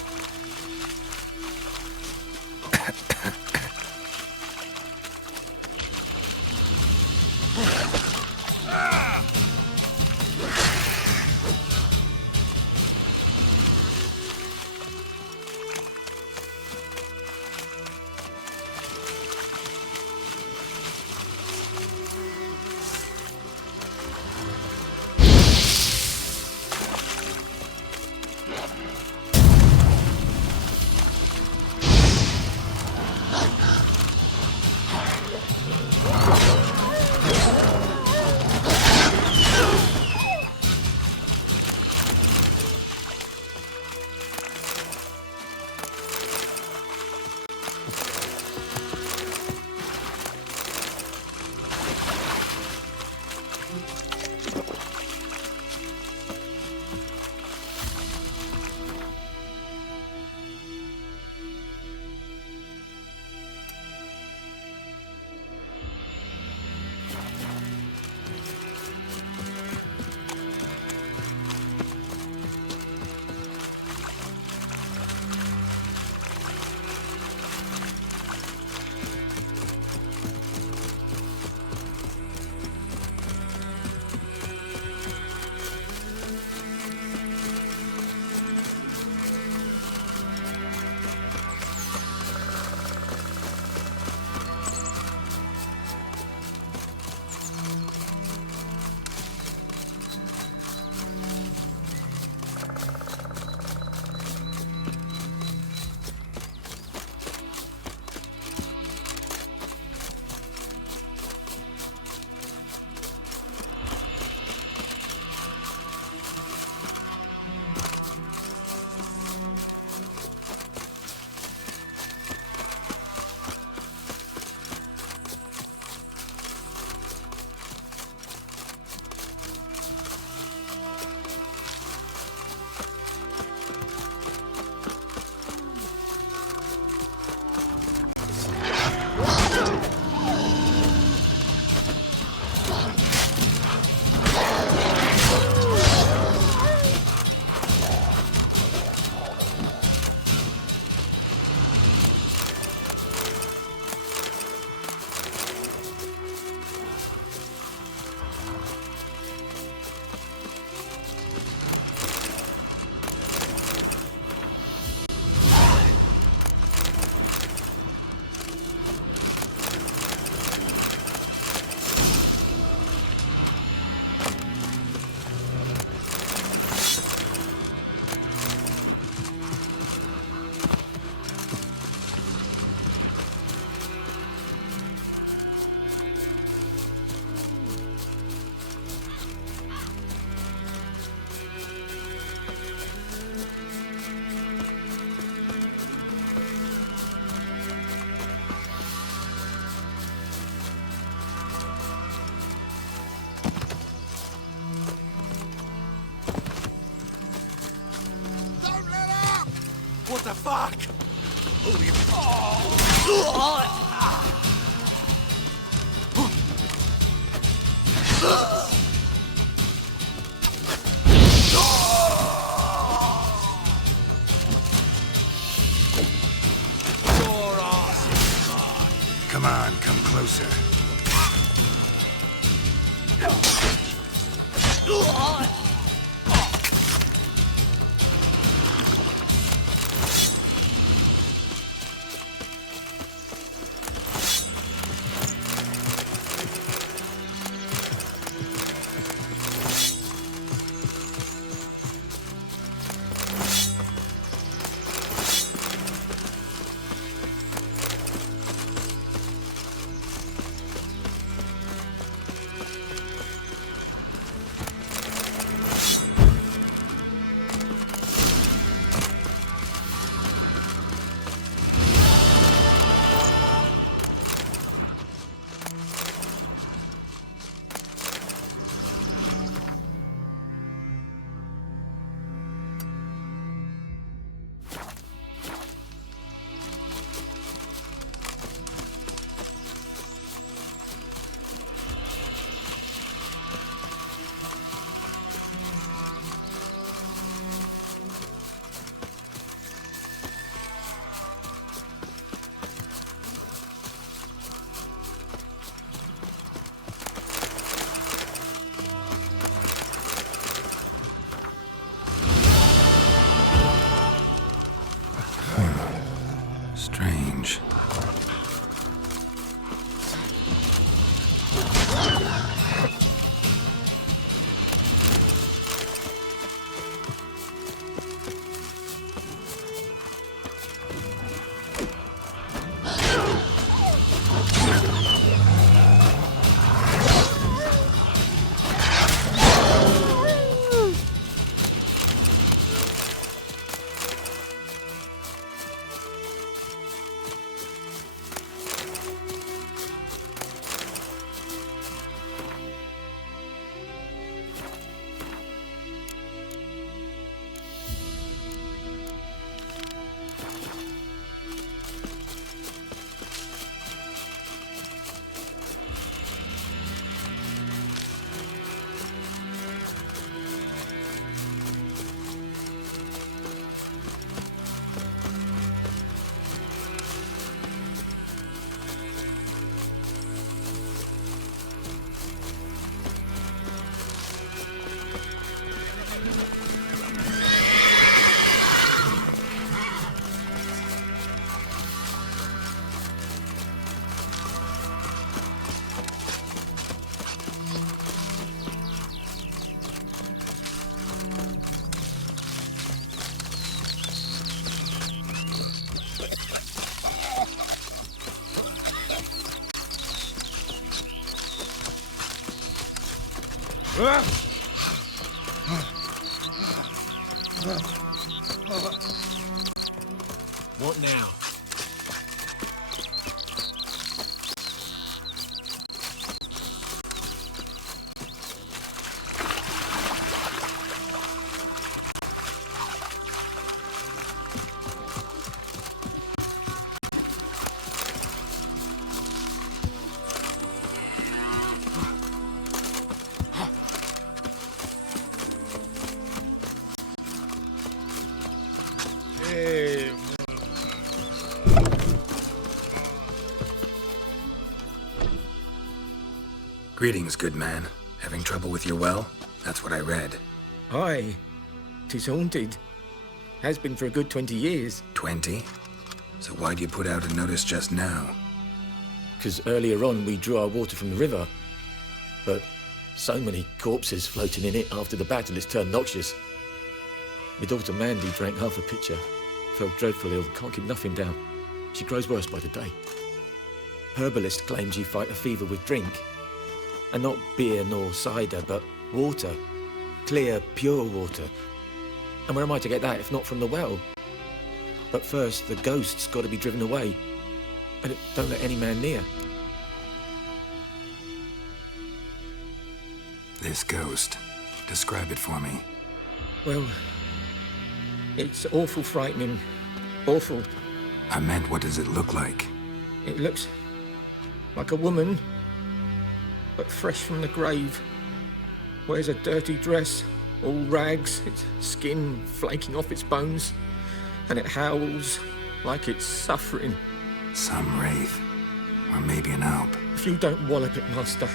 What the fuck? Come on, come closer. Strange. What now? Greetings, good man. Having trouble with your well? That's what I read. Aye. 'Tis haunted. Has been for a good 20 years. 20? So why'd you put out a notice just now? 'Cause earlier on we drew our water from the river. But so many corpses floating in it after the battle it's turned noxious. My daughter Mandy drank half a pitcher. Felt dreadful ill, can't keep nothing down. She grows worse by the day. Herbalist claims you fight a fever with drink. And not beer nor cider, but water. Clear, pure water. And where am I to get that if not from the well? But first, the ghost's got to be driven away. And don't let any man near. This ghost. Describe it for me. Well, it's awful frightening. Awful. I meant, what does it look like? It looks like a woman, but fresh from the grave. Wears a dirty dress, all rags, its skin flaking off its bones, and it howls like it's suffering. Some wraith. Or maybe an alp. If you don't wallop it, Master,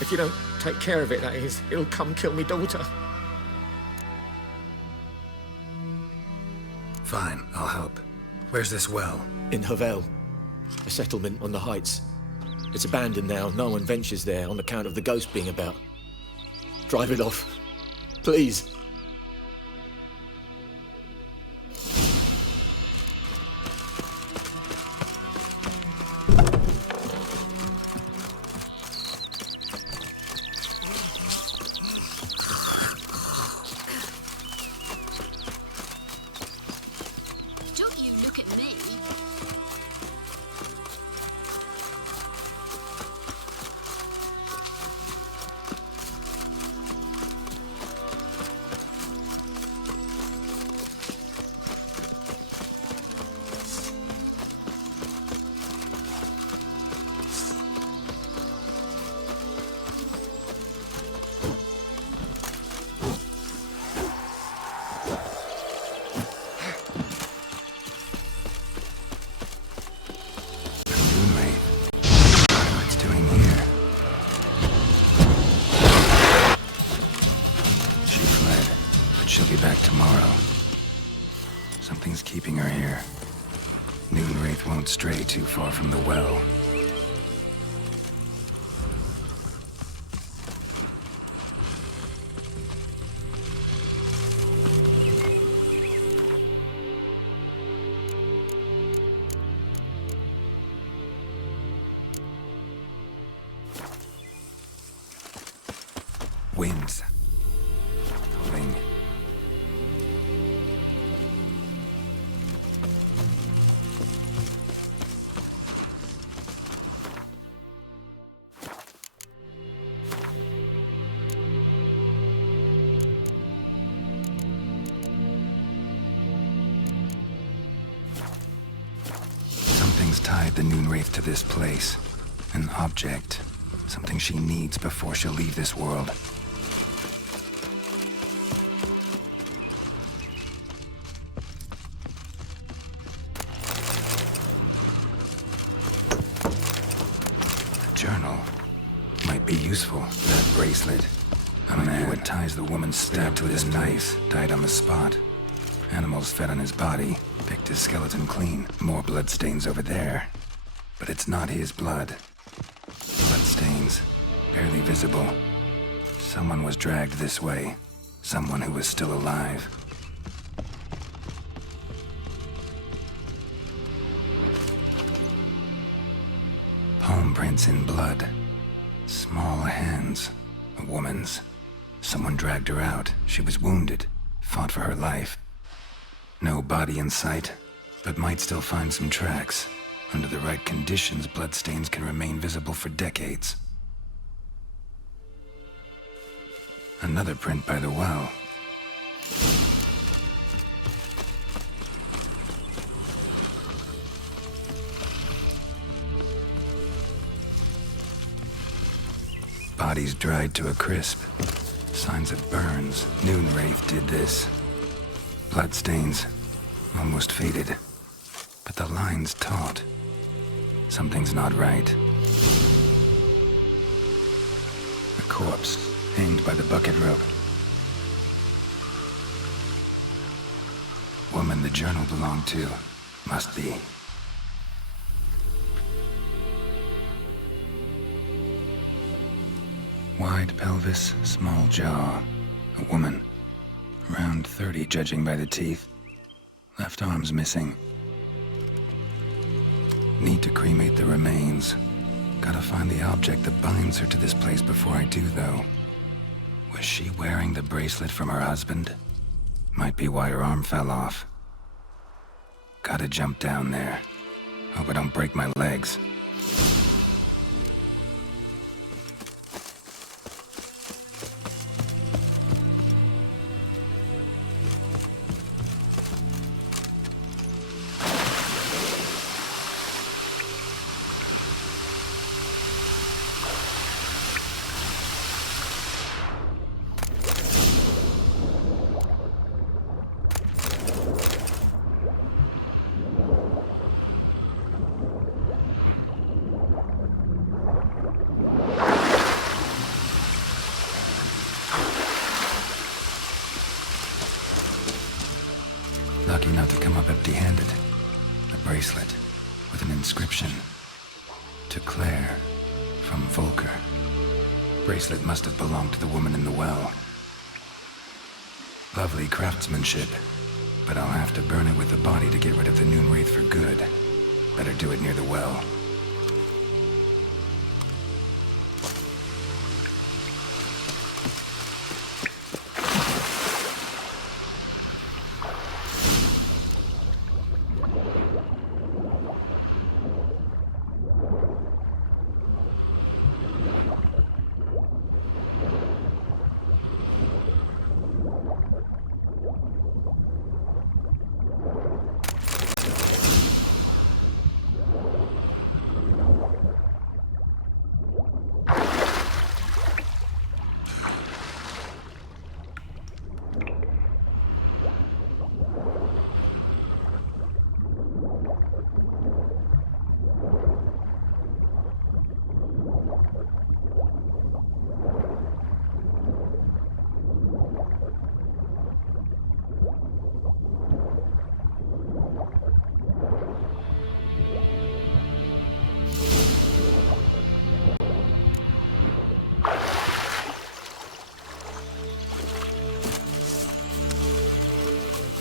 if you don't take care of it, that is, it'll come kill me daughter. Fine, I'll help. Where's this well? In Havel, a settlement on the heights. It's abandoned now. No one ventures there on account of the ghost being about. Drive it off, please. Don't you look at me. What's it doing here? She fled, but she'll be back tomorrow. Something's keeping her here. Moonwraith won't stray too far from the well. Winds. Pulling. Something's tied the Moonwraith to this place. An object. Something she needs before she'll leave this world. Journal. Might be useful. That bracelet. A man what ties the woman stabbed to his knife. Died on the spot. Animals fed on his body. Picked his skeleton clean. More bloodstains over there. But it's not his blood. Bloodstains. Barely visible. Someone was dragged this way. Someone who was still alive. Palm prints in blood. Small hands. A woman's. Someone dragged her out. She was wounded. Fought for her life. No body in sight, but might still find some tracks. Under the right conditions, bloodstains can remain visible for decades. Another print by the well. Bodies dried to a crisp. Signs of burns. Moonwraith did this. Bloodstains. Almost faded. But the line's taut. Something's not right. A corpse, hanged by the bucket rope. Woman the journal belonged to. Must be. Wide pelvis, small jaw. A woman. Around 30, judging by the teeth. Left arm's missing. Need to cremate the remains. Gotta find the object that binds her to this place before I do, though. Was she wearing the bracelet from her husband? Might be why her arm fell off. Gotta jump down there. Hope I don't break my legs. Lucky not to come up empty-handed. A bracelet with an inscription. To Claire, from Volker. Bracelet must have belonged to the woman in the well. Lovely craftsmanship, but I'll have to burn it with the body to get rid of the Noon Wraith for good. Better do it near the well.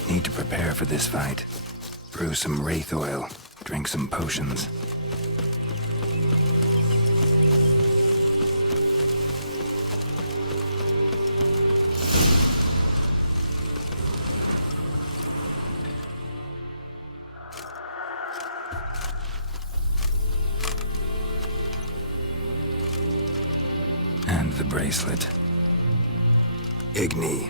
Need to prepare for this fight. Brew some wraith oil, drink some potions. And the bracelet. Igni.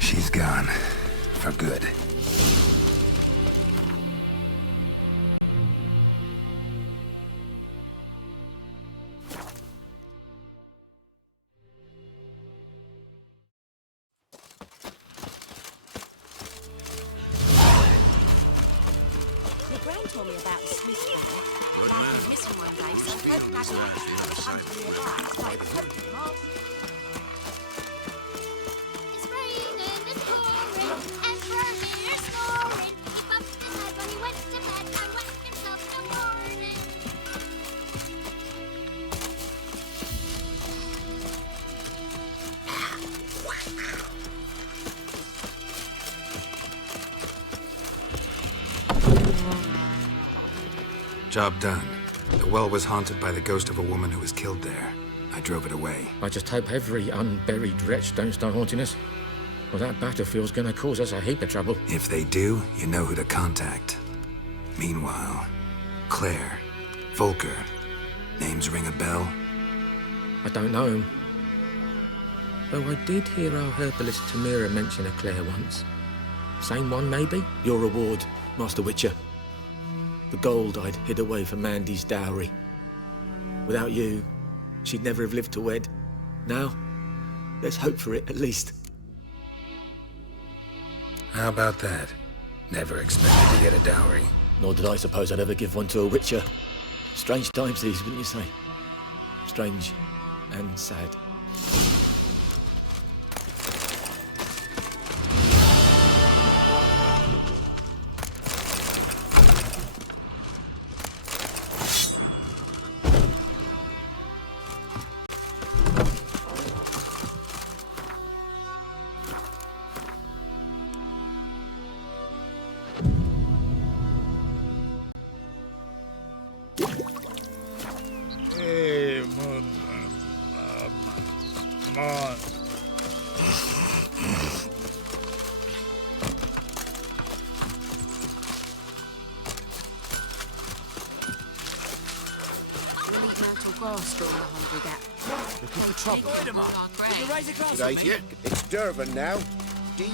She's gone. For good. Your grand told me about the Smith bag. Good man. Missing one day, so I heard Daddy was hunting nearby. So I poked him off. It's raining, it's pouring, Emperor Lear's snoring. He bumped his head when he went to bed and whacked himself in the morning. Job done. The well was haunted by the ghost of a woman who was killed there. I drove it away. I just hope every unburied wretch don't start haunting us. Well, that battlefield's gonna cause us a heap of trouble. If they do, you know who to contact. Meanwhile, Claire, Volker. Names ring a bell? I don't know him. Though I did hear our herbalist Tamira mention a Claire once. Same one, maybe? Your reward, Master Witcher. The gold I'd hid away for Mandy's dowry. Without you, she'd never have lived to wed. Now, let's hope for it, at least. How about that? Never expected to get a dowry. Nor did I suppose I'd ever give one to a Witcher. Strange times these, wouldn't you say? Strange and sad. fast for all the hungry gap. Looking for trouble. Our Will you raise a glass Right for me? here. It's Durban now. D